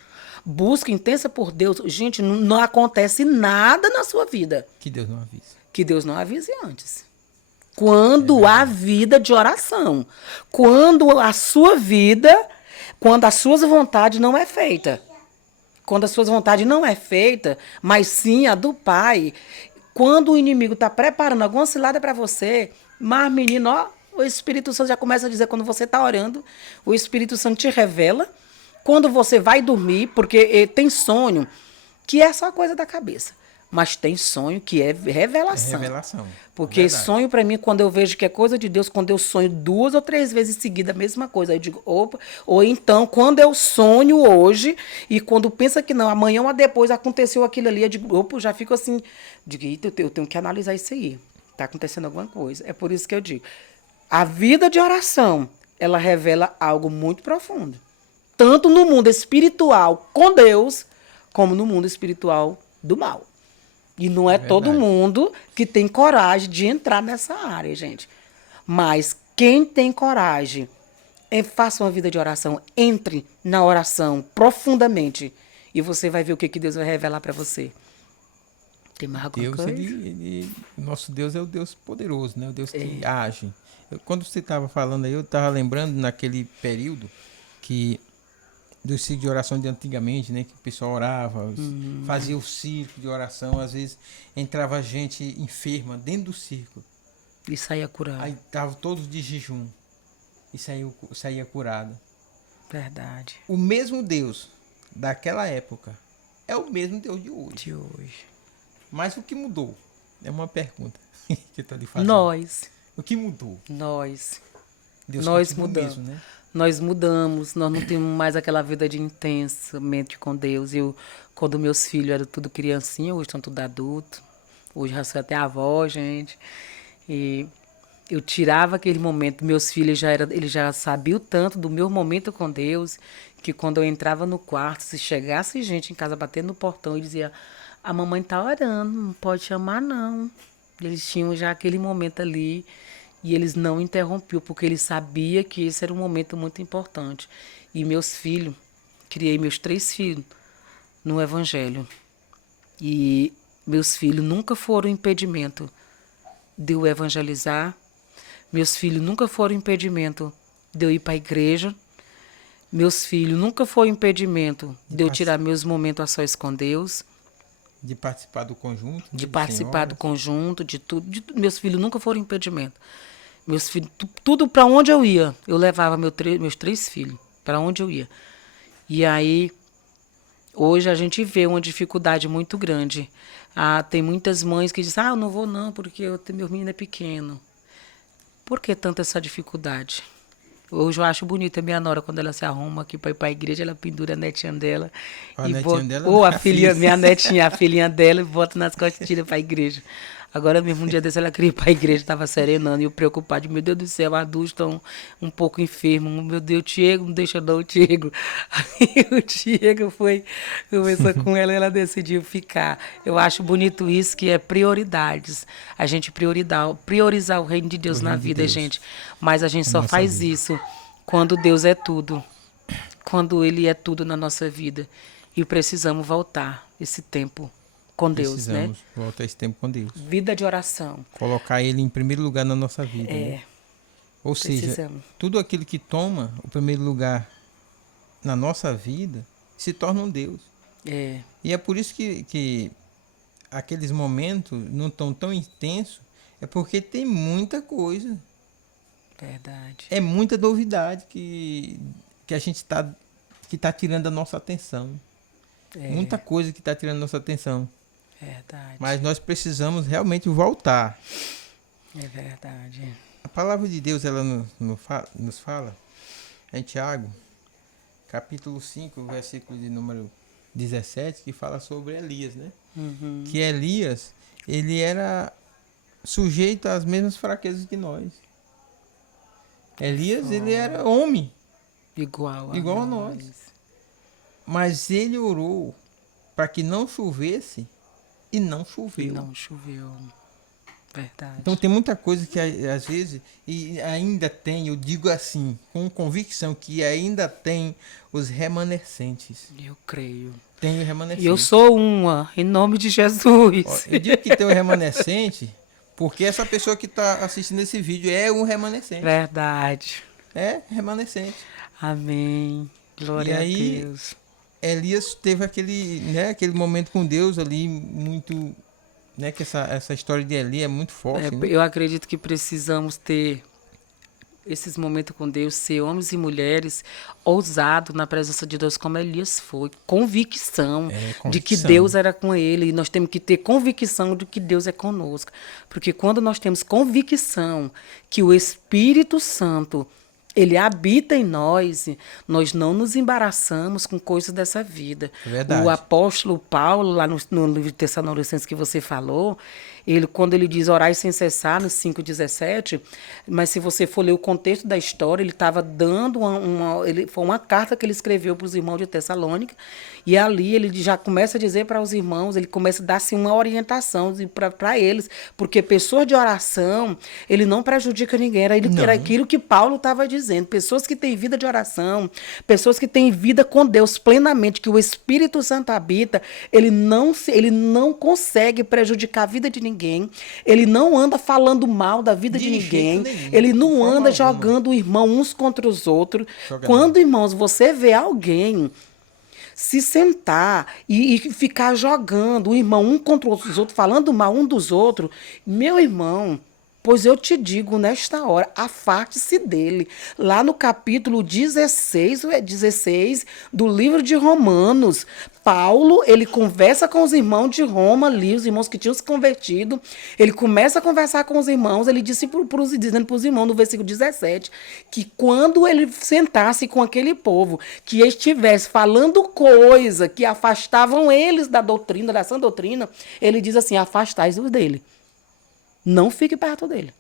busca intensa por Deus, gente, não acontece nada na sua vida Que Deus não avisa. que Deus não avise antes. Quando há vida de oração, quando a sua vida, quando as suas vontades não é feita, quando as suas vontades não é feita, mas sim a do Pai, quando o inimigo está preparando alguma cilada para você, mas menino, ó, o Espírito Santo já começa a dizer quando você está orando, o Espírito Santo te revela, quando você vai dormir, porque tem sonho que é só coisa da cabeça. Mas tem sonho que é revelação. É revelação. Porque Verdade. sonho, para mim, quando eu vejo que é coisa de Deus, quando eu sonho 2 ou 3 vezes em seguida a mesma coisa, aí eu digo, opa. Ou então, quando eu sonho hoje, e quando pensa que não, amanhã ou depois aconteceu aquilo ali, eu digo, opa, eu já fico assim, digo, eita, eu tenho que analisar isso aí. Está acontecendo alguma coisa. É por isso que eu digo, a vida de oração, ela revela algo muito profundo. Tanto no mundo espiritual com Deus, como no mundo espiritual do mal. E não é todo mundo que tem coragem de entrar nessa área, gente. Mas quem tem coragem, faça uma vida de oração, entre na oração profundamente e você vai ver o que Deus vai revelar para você. Tem mais alguma Deus, coisa? nosso Deus é o Deus poderoso, né? O Deus que age. Quando você estava falando aí, eu estava lembrando naquele período que do círculo de oração de antigamente, né? Que o pessoal orava, fazia o círculo de oração, às vezes entrava gente enferma dentro do círculo. E saia curado. Aí estavam todos de jejum e saía curado. Verdade. O mesmo Deus daquela época é o mesmo Deus de hoje. De hoje. Mas o que mudou? É uma pergunta que eu estou lhe fazendo. Nós. O que mudou? Nós. Deus Nós continua mudamos. mesmo, né? Nós mudamos, nós não temos mais aquela vida de intensamente com Deus. Quando meus filhos eram tudo criancinha, hoje estão tudo adulto. Hoje já sou até avó, gente. E eu tirava aquele momento. Meus filhos eles já sabiam tanto do meu momento com Deus, que quando eu entrava no quarto, se chegasse gente em casa batendo no portão, e dizia, a mamãe tá orando, não pode chamar não. Eles tinham já aquele momento ali. E eles não interrompiam, porque eles sabiam que esse era um momento muito importante. E meus filhos, criei meus 3 filhos no Evangelho. E meus filhos nunca foram impedimento de eu evangelizar. Meus filhos nunca foram impedimento de eu ir para a igreja. Meus filhos nunca foram impedimento de eu tirar meus momentos a sós com Deus. De participar do conjunto. De participar do conjunto, de tudo. Meus filhos nunca foram impedimento. Meus filhos, tudo para onde eu ia, eu levava meus 3 filhos, para onde eu ia. E aí, hoje a gente vê uma dificuldade muito grande. Tem muitas mães que dizem, eu não vou não, porque meu menino é pequeno. Por que tanta essa dificuldade? Hoje eu acho bonita a minha nora, quando ela se arruma aqui para ir para a igreja, ela pendura a netinha dela. A netinha dela? Ou a filha, minha netinha, a filhinha dela, e bota nas costas e tira para a igreja. Agora mesmo, um dia desse, ela queria ir para a igreja, estava serenando, e eu preocupado, meu Deus do céu, adultos estão um pouco enfermos. Meu Deus, Diego, não deixa não, Diego. Aí o Diego conversou com ela e ela decidiu ficar. Eu acho bonito isso, que é prioridades. A gente priorizar o reino de Deus na vida, gente. Mas a gente só faz isso quando Deus é tudo. Quando Ele é tudo na nossa vida. E precisamos voltar esse tempo com Deus, né? Precisamos voltar esse tempo com Deus. Vida de oração. Colocar Ele em primeiro lugar na nossa vida. Né? Ou seja, tudo aquilo que toma o primeiro lugar na nossa vida se torna um Deus. E é por isso que aqueles momentos não estão tão intensos, é porque tem muita coisa. Verdade. É muita novidade que a gente que tá tirando a nossa atenção. Muita coisa que está tirando a nossa atenção. Verdade. Mas nós precisamos realmente voltar. É verdade. A palavra de Deus, ela nos fala, em Tiago, capítulo 5, versículo de número 17, que fala sobre Elias, né? Uhum. Que Elias, ele era sujeito às mesmas fraquezas que nós. Elias, ele era homem, Igual igual a nós. Mas ele orou para que não chovesse e não choveu. Não choveu. Verdade. Então tem muita coisa que às vezes, e ainda tem, eu digo assim, com convicção, que ainda tem os remanescentes. Eu creio. Tem o E remanescente. eu sou uma, em nome de Jesus. Ó, eu digo que tem o remanescente, porque essa pessoa que está assistindo esse vídeo é um remanescente. Verdade. É remanescente. Amém. Glória E aí, a Deus. Elias teve aquele momento com Deus ali, muito, né, que essa história de Eli é muito forte, né? Eu acredito que precisamos ter esses momentos com Deus, ser homens e mulheres ousados na presença de Deus, como Elias foi. Convicção de que convicção. Deus era com ele. E nós temos que ter convicção de que Deus é conosco. Porque quando nós temos convicção que o Espírito Santo ele habita em nós, nós não nos embaraçamos com coisas dessa vida. Verdade. O apóstolo Paulo, lá no livro de Tessalonicenses que você falou, quando ele diz orai sem cessar, no 5,17, mas se você for ler o contexto da história, ele estava dando foi uma carta que ele escreveu para os irmãos de Tessalônica, e ali ele já começa a dizer para os irmãos, ele começa a dar assim, uma orientação para eles, porque pessoas de oração, ele não prejudica ninguém, era aquilo que Paulo estava dizendo, pessoas que têm vida de oração, pessoas que têm vida com Deus plenamente, que o Espírito Santo habita, ele não consegue prejudicar a vida de ninguém, ele não anda falando mal da vida de ninguém, ele não anda jogando o irmão uns contra os outros. Quando, irmãos, você vê alguém se sentar e ficar jogando o irmão um contra os outros, falando mal um dos outros, meu irmão, pois eu te digo nesta hora, afaste-se dele. Lá no capítulo 16 do livro de Romanos, Paulo, ele conversa com os irmãos de Roma ali, os irmãos que tinham se convertido, ele começa a conversar com os irmãos, ele dizendo para os irmãos no versículo 17, que quando ele sentasse com aquele povo, que estivesse falando coisa que afastavam eles da doutrina, da sã doutrina, ele diz assim, afastai-vos dele. Não fique perto dele.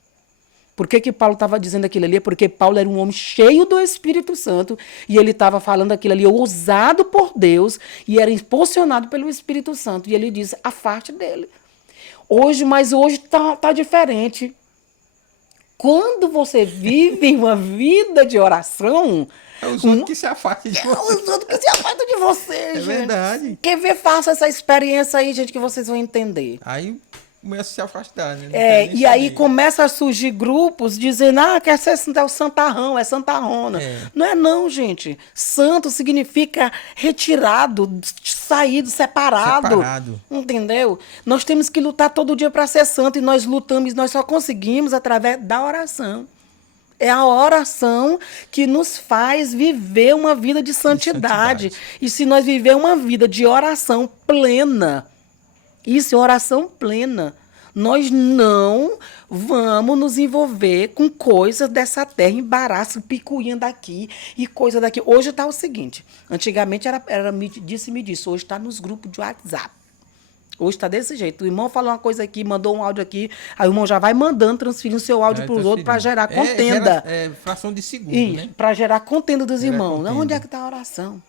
Por que Paulo estava dizendo aquilo ali? Porque Paulo era um homem cheio do Espírito Santo e ele estava falando aquilo ali, ousado por Deus e era impulsionado pelo Espírito Santo. E ele disse, afaste dele. Mas hoje tá diferente. Quando você vive uma vida de oração... É os outros que se afastam de você. É os outros que se afastam de você, gente. É verdade. Quer ver? Faça essa experiência aí, gente, que vocês vão entender. Aí começa a se afastar, né? E aí começa a surgir grupos dizendo, quer ser é o santarrão, é santarrona. Não é não, gente. Santo significa retirado, saído, separado. Entendeu? Nós temos que lutar todo dia para ser santo e nós lutamos, nós só conseguimos através da oração. É a oração que nos faz viver uma vida de santidade. E se nós viver uma vida de oração plena, isso é oração plena, nós não vamos nos envolver com coisas dessa terra, embaraço, picuinha daqui e coisa daqui. Hoje está o seguinte, antigamente era me disse, hoje está nos grupos de WhatsApp. Hoje está desse jeito. O irmão falou uma coisa aqui, mandou um áudio aqui, aí o irmão já vai mandando, transferindo o seu áudio para os outros para gerar contenda. Fração de segundo, né? Para gerar contenda dos irmãos. Onde é que está a oração?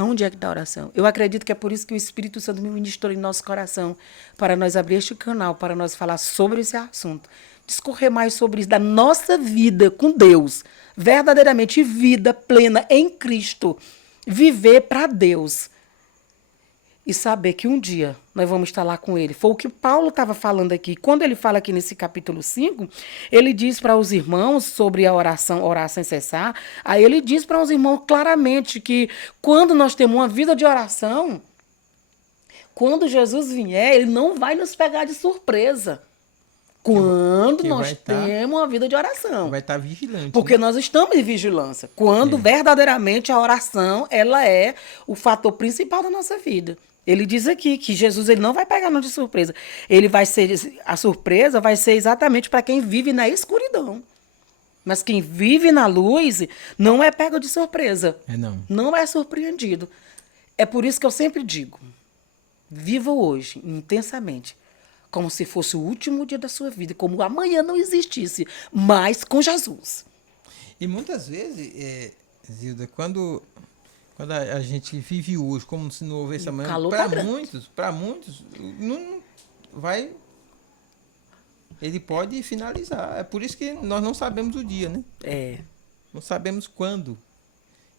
Onde é que está a oração? Eu acredito que é por isso que o Espírito Santo me ministrou em nosso coração, para nós abrir este canal, para nós falar sobre esse assunto. Discorrer mais sobre isso, da nossa vida com Deus. Verdadeiramente vida plena em Cristo. Viver para Deus. E saber que um dia nós vamos estar lá com ele. Foi o que Paulo estava falando aqui. Quando ele fala aqui nesse capítulo 5, ele diz para os irmãos sobre a oração, orar sem cessar. Aí ele diz para os irmãos claramente que quando nós temos uma vida de oração, quando Jesus vier, ele não vai nos pegar de surpresa. Quando nós temos uma vida de oração. Vai estar vigilante. Porque nós estamos em vigilância. Quando verdadeiramente a oração, ela é o fator principal da nossa vida. Ele diz aqui que Jesus ele não vai pegar nós de surpresa. Ele vai ser, a surpresa vai ser exatamente para quem vive na escuridão. Mas quem vive na luz não é pego de surpresa. Não. Não é surpreendido. É por isso que eu sempre digo, viva hoje intensamente, como se fosse o último dia da sua vida, como amanhã não existisse, mas com Jesus. E muitas vezes, Zilda, quando a gente vive hoje como se não houvesse amanhã, para muitos, não vai. Ele pode finalizar. É por isso que nós não sabemos o dia, né? Não sabemos quando.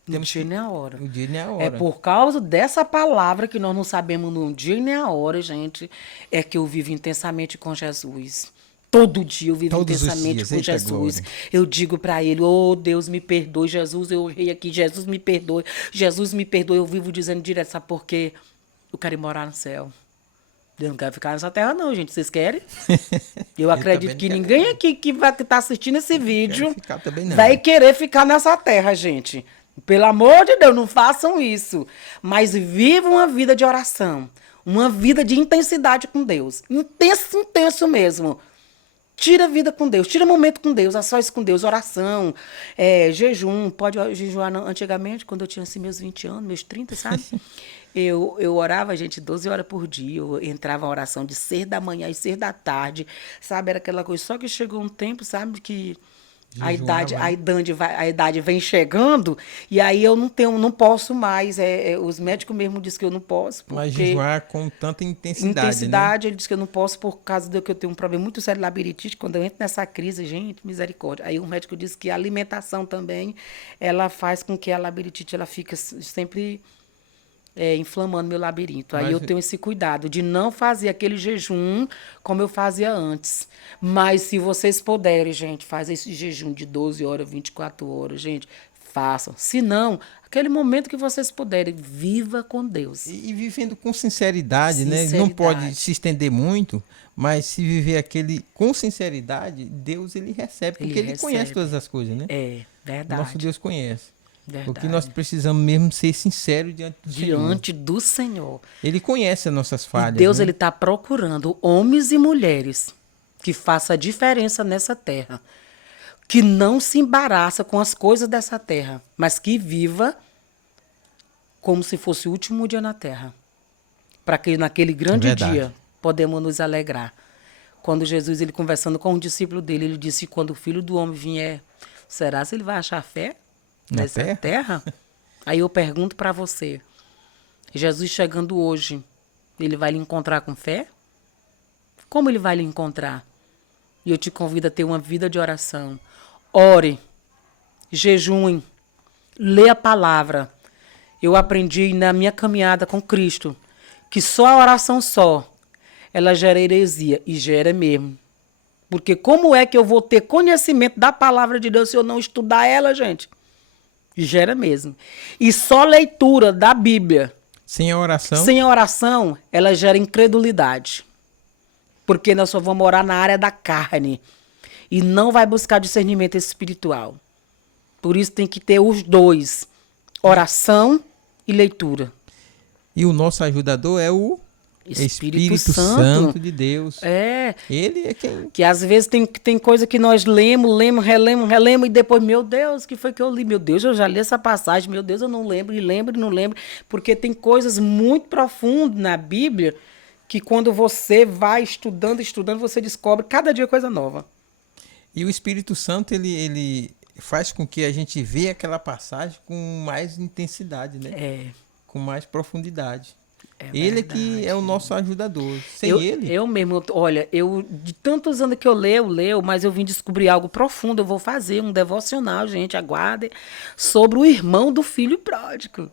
No dia nem a hora. O dia nem a hora. É por causa dessa palavra que nós não sabemos no dia nem a hora, gente, é que eu vivo intensamente com Jesus. Todo dia eu vivo intensamente com Jesus. Eu digo para ele, oh Deus me perdoe, Jesus, eu errei aqui, Jesus me perdoe, Jesus me perdoe. Eu vivo dizendo direto, sabe por quê? Eu quero ir morar no céu. Eu não quero ficar nessa terra não, gente. Vocês querem? Eu acredito que ninguém aqui que vai estar assistindo esse vídeo vai querer ficar nessa terra, gente. Pelo amor de Deus, não façam isso. Mas vivam uma vida de oração. Uma vida de intensidade com Deus. Intenso mesmo. Tira a vida com Deus, tira momento com Deus, a sós com Deus, oração, jejum. Pode jejuar antigamente, quando eu tinha assim, meus 20 anos, meus 30, sabe? Eu orava, gente, 12 horas por dia. Eu entrava em oração de 6 da manhã e 6 da tarde, sabe? Era aquela coisa. Só que chegou um tempo, sabe, que a idade vem chegando e aí eu não posso mais. Os médicos mesmo dizem que eu não posso. Mas jejuar com tanta intensidade, né? Ele diz que eu não posso por causa de que eu tenho um problema muito sério de labirintite. Quando eu entro nessa crise, gente, misericórdia. Aí o médico disse que a alimentação também, ela faz com que a labirintite ela fica sempre inflamando meu labirinto. Aí eu tenho esse cuidado de não fazer aquele jejum como eu fazia antes. Mas se vocês puderem, gente, fazer esse jejum de 12 horas, 24 horas, gente, façam. Se não, aquele momento que vocês puderem, viva com Deus. E vivendo com sinceridade, né? Não pode se estender muito, mas se viver aquele com sinceridade, Deus ele recebe, porque ele conhece todas as coisas, né? É, verdade. Nosso Deus conhece. Verdade. O que nós precisamos mesmo ser sinceros diante do Senhor. Ele conhece as nossas falhas. E Deus, né? ele está procurando homens e mulheres que façam a diferença nessa terra. Que não se embaraça com as coisas dessa terra, mas que viva como se fosse o último dia na terra. Para que naquele grande dia podemos nos alegrar. Quando Jesus, ele conversando com o discípulo dele, ele disse, quando o Filho do Homem vier, será que ele vai achar fé nessa terra? Aí eu pergunto para você, Jesus chegando hoje, ele vai lhe encontrar com fé? Como ele vai lhe encontrar? E eu te convido a ter uma vida de oração. Ore, jejuem, lê a palavra. Eu aprendi na minha caminhada com Cristo que só a oração ela gera heresia, e gera mesmo. Porque como é que eu vou ter conhecimento da palavra de Deus se eu não estudar ela, gente? Gera mesmo. E só leitura da Bíblia. Sem a oração? Sem a oração, ela gera incredulidade. Porque nós só vamos orar na área da carne. E não vai buscar discernimento espiritual. Por isso tem que ter os dois. Oração e leitura. E o nosso ajudador é o Espírito Santo de Deus. Ele é quem... Que às vezes tem coisa que nós lemos, relemos, e depois, meu Deus, que foi que eu li? Meu Deus, eu já li essa passagem, meu Deus, eu não lembro, e não lembro. Porque tem coisas muito profundas na Bíblia que quando você vai estudando, você descobre cada dia coisa nova. E o Espírito Santo, ele faz com que a gente veja aquela passagem com mais intensidade, né? Com mais profundidade. Ele que é o nosso ajudador. Sem ele... Eu mesmo, olha, de tantos anos que eu leio, mas eu vim descobrir algo profundo. Eu vou fazer um devocional, gente, aguardem, sobre o irmão do filho pródigo.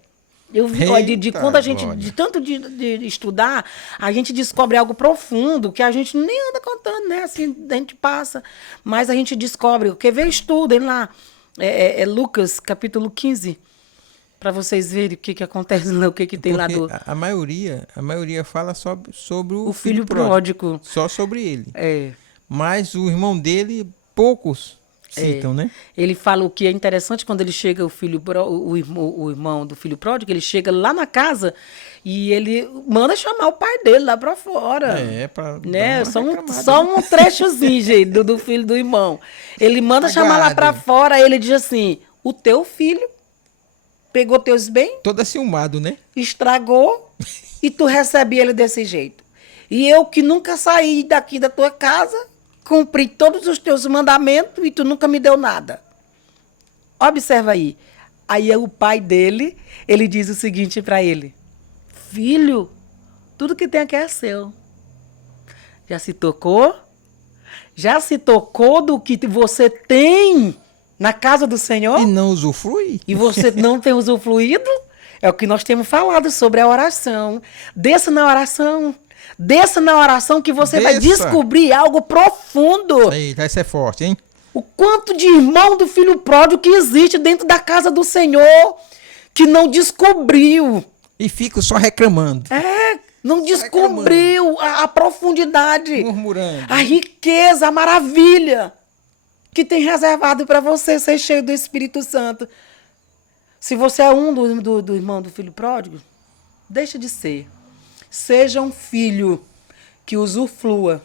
Eu vi, olha, quando a gente, de tanto de estudar, a gente descobre algo profundo que a gente nem anda contando, né? Assim, a gente passa, mas a gente descobre. Quer ver? Estudem lá. Lucas, capítulo 15. Para vocês verem o que acontece lá, o que tem lá do... A maioria fala sobre o filho pródigo. Só sobre ele. Mas o irmão dele, poucos citam, né? Ele fala o que é interessante quando ele chega, o irmão do filho pródigo, ele chega lá na casa e ele manda chamar o pai dele lá pra fora. Pra né? dar uma reclamada, Só né? um trechozinho, gente, do filho do irmão. Ele manda chamar lá pra Aguarde. fora, ele diz assim: o teu filho pegou teus bens, Todo ciumado, né? estragou e tu recebe ele desse jeito. E eu que nunca saí daqui da tua casa, cumpri todos os teus mandamentos e tu nunca me deu nada. Observa aí. Aí é o pai dele, ele diz o seguinte para ele: filho, tudo que tem aqui é seu. Já se tocou? Já se tocou do que você tem na casa do Senhor? E não usufrui? E você não tem usufruído? É o que nós temos falado sobre a oração. Desça na oração. Desça na oração que você vai descobrir algo profundo. Eita, essa é forte, hein? O quanto de irmão do filho pródigo que existe dentro da casa do Senhor que não descobriu. E fica só reclamando. Não descobriu a profundidade. Murmurando. A riqueza, a maravilha que tem reservado para você ser cheio do Espírito Santo. Se você é um do irmão do filho pródigo, deixa de ser. Seja um filho que usufrua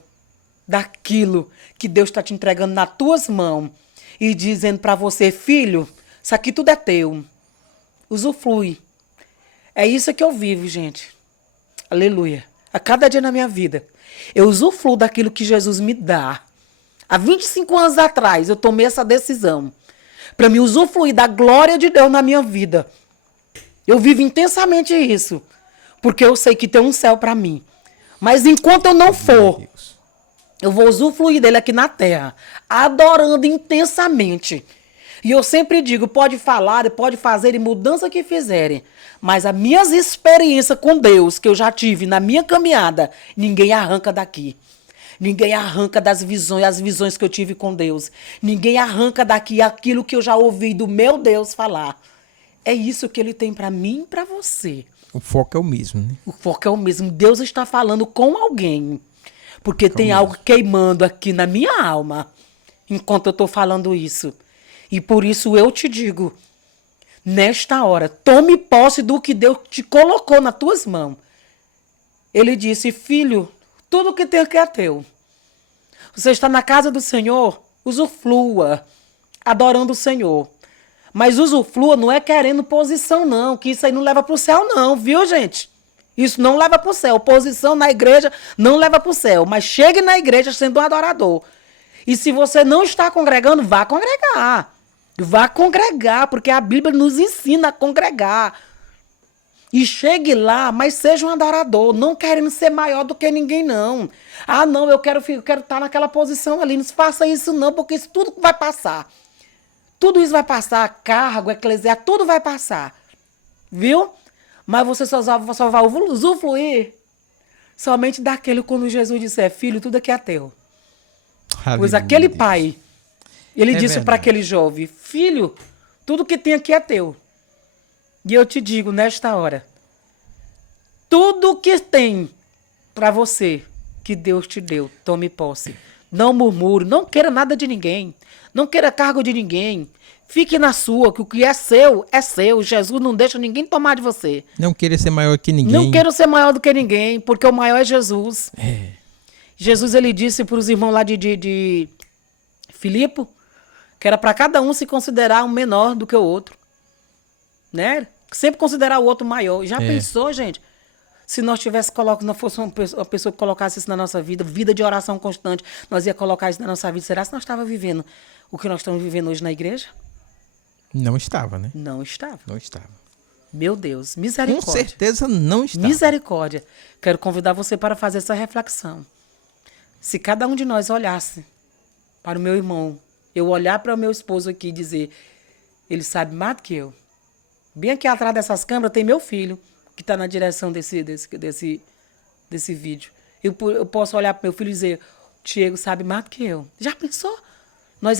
daquilo que Deus está te entregando nas tuas mãos e dizendo para você: filho, isso aqui tudo é teu. Usufrui. É isso que eu vivo, gente. Aleluia. A cada dia na minha vida, eu usufruo daquilo que Jesus me dá. Há 25 anos atrás, eu tomei essa decisão para me usufruir da glória de Deus na minha vida. Eu vivo intensamente isso, porque eu sei que tem um céu para mim. Mas enquanto eu não for, eu vou usufruir dele aqui na terra, adorando intensamente. E eu sempre digo, pode falar, pode fazer mudança que fizerem, mas as minhas experiências com Deus, que eu já tive na minha caminhada, ninguém arranca daqui. Ninguém arranca das visões, as visões que eu tive com Deus. Ninguém arranca daqui aquilo que eu já ouvi do meu Deus falar. É isso que ele tem para mim e para você. O foco é o mesmo, né? O foco é o mesmo. Deus está falando com alguém. Porque tem algo queimando aqui na minha alma enquanto eu estou falando isso. E por isso eu te digo, nesta hora, tome posse do que Deus te colocou nas tuas mãos. Ele disse: filho, tudo que tem aqui é teu. Você está na casa do Senhor, usufrua, adorando o Senhor. Mas usufrua não é querendo posição, não, que isso aí não leva para o céu, não, viu, gente? Isso não leva para o céu. Posição na igreja não leva para o céu. Mas chegue na igreja sendo um adorador. E se você não está congregando, vá congregar. Vá congregar, porque a Bíblia nos ensina a congregar. E chegue lá, mas seja um adorador, não querendo ser maior do que ninguém, não. Ah, não, eu quero estar naquela posição ali. Não faça isso, não, porque isso tudo vai passar. Tudo isso vai passar, cargo, eclesiástico, tudo vai passar. Viu? Mas você só vai usufruir somente daquele quando Jesus disser: filho, tudo aqui é teu. Aleluia, Pois aquele Deus. pai, ele disse verdade. para aquele jovem: filho, tudo que tem aqui é teu. E eu te digo nesta hora, tudo que tem para você, que Deus te deu, tome posse. Não murmure, não queira nada de ninguém. Não queira cargo de ninguém. Fique na sua, que o que é seu, é seu. Jesus não deixa ninguém tomar de você. Não queira ser maior que ninguém. Não quero ser maior do que ninguém, porque o maior é Jesus. Jesus, ele disse para os irmãos lá de Filipe, que era para cada um se considerar um menor do que o outro. Né? Sempre considerar o outro maior. Já pensou, gente? Se nós fosse uma pessoa que colocasse isso na nossa vida de oração constante, nós ia colocar isso na nossa vida. Será que nós estávamos vivendo o que nós estamos vivendo hoje na igreja? Não estava, né? Não estava. Não estava. Meu Deus, Com misericórdia. certeza não estava. Misericórdia. Quero convidar você para fazer essa reflexão. Se cada um de nós olhasse para o meu irmão, eu olhar para o meu esposo aqui e dizer: ele sabe mais do que eu. Bem aqui atrás dessas câmeras tem meu filho, que está na direção desse vídeo. Eu posso olhar para meu filho e dizer: Diego sabe mais do que eu. Já pensou? Nós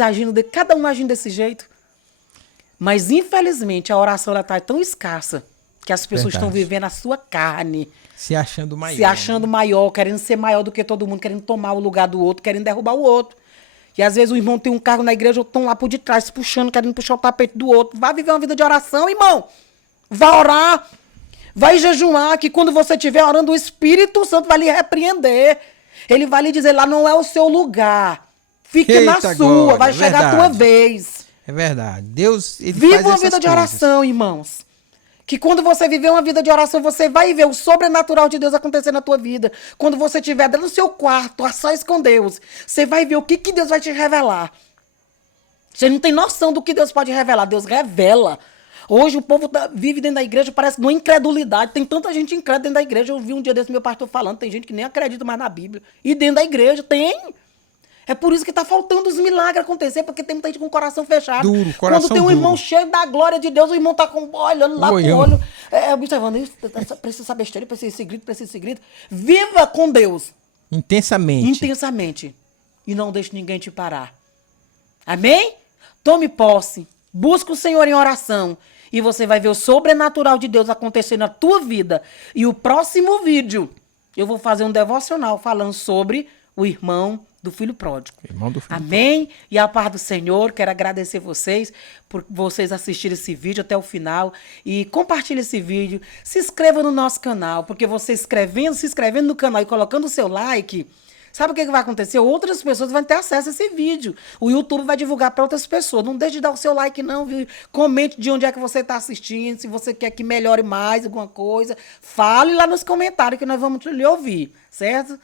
cada um agindo desse jeito. Mas, infelizmente, a oração está tão escassa que as pessoas estão vivendo a sua carne. Se achando maior. Se achando maior, querendo ser maior do que todo mundo, querendo tomar o lugar do outro, querendo derrubar o outro. E às vezes o irmão tem um cargo na igreja, estão lá por detrás, se puxando, querendo puxar o tapete do outro. Vai viver uma vida de oração, irmão. Vai orar. Vai jejuar, que quando você estiver orando, o Espírito Santo vai lhe repreender. Ele vai lhe dizer, lá não é o seu lugar. Fique na sua, glória, vai chegar a tua vez. É verdade. Deus, ele Viva faz uma essas vida de coisas. oração, irmãos. Que quando você viver uma vida de oração, você vai ver o sobrenatural de Deus acontecer na tua vida. Quando você estiver dentro do seu quarto, a sós com Deus, você vai ver o que Deus vai te revelar. Você não tem noção do que Deus pode revelar. Deus revela. Hoje o povo vive dentro da igreja, parece numa incredulidade. Tem tanta gente incrédula dentro da igreja. Eu vi um dia desse meu pastor falando, tem gente que nem acredita mais na Bíblia. E dentro da igreja tem. É por isso que está faltando os milagres acontecer, porque tem muita gente com o coração fechado. Duro, coração Quando tem um duro. irmão cheio da glória de Deus, o irmão está olhando lá pro olho, observando, precisa essa besteira, precisa esse grito, precisa esse grito. Viva com Deus. Intensamente. Intensamente. E não deixe ninguém te parar. Amém? Tome posse. Busque o Senhor em oração. E você vai ver o sobrenatural de Deus acontecer na tua vida. E o próximo vídeo, eu vou fazer um devocional falando sobre o irmão do filho pródigo. Irmão do filho Amém? E a paz do Senhor, quero agradecer vocês por vocês assistirem esse vídeo até o final. E compartilhe esse vídeo. Se inscreva no nosso canal, porque você se inscrevendo no canal e colocando o seu like, sabe o que vai acontecer? Outras pessoas vão ter acesso a esse vídeo. O YouTube vai divulgar para outras pessoas. Não deixe de dar o seu like, não, viu? Comente de onde é que você está assistindo. Se você quer que melhore mais alguma coisa, fale lá nos comentários que nós vamos lhe ouvir, certo?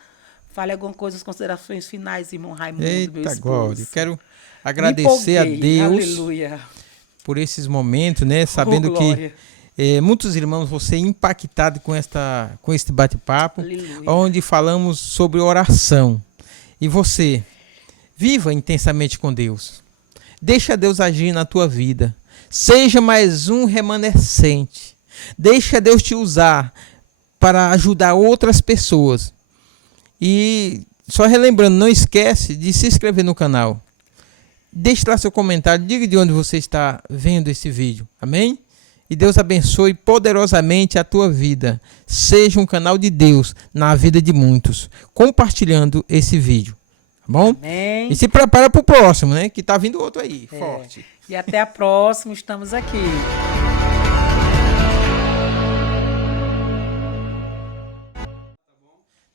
Fale alguma coisa, as considerações finais, irmão Raimundo, meu Eita, esposo. glória. Eu quero agradecer a Deus Aleluia. por esses momentos, né? Sabendo glória. que muitos irmãos vão ser impactados com este bate-papo, Aleluia. onde falamos sobre oração. E você, viva intensamente com Deus. Deixa Deus agir na tua vida. Seja mais um remanescente. Deixa Deus te usar para ajudar outras pessoas. E só relembrando, não esquece de se inscrever no canal. Deixe lá seu comentário, diga de onde você está vendo esse vídeo. Amém? E Deus abençoe poderosamente a tua vida. Seja um canal de Deus na vida de muitos, compartilhando esse vídeo. Tá bom? Amém. E se prepara para o próximo, né? Que tá vindo outro aí, forte. E até a próxima, estamos aqui.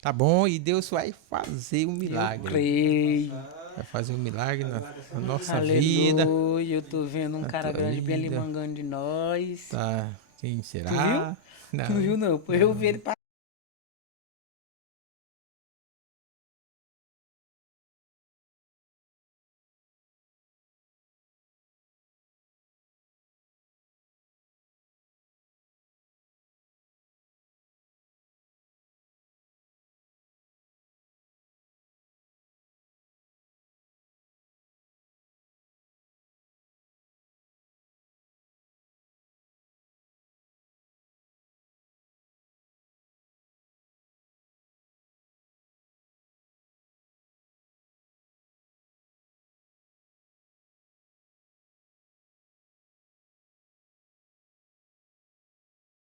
Tá bom? E Deus vai fazer um milagre. Eu creio. Vai fazer um milagre na nossa vida. Aleluia. Eu tô vendo um Na cara tua grande bem ali vida. mangando de nós. Tá. Quem será? Tu viu? Tu não viu, não? Eu vi ele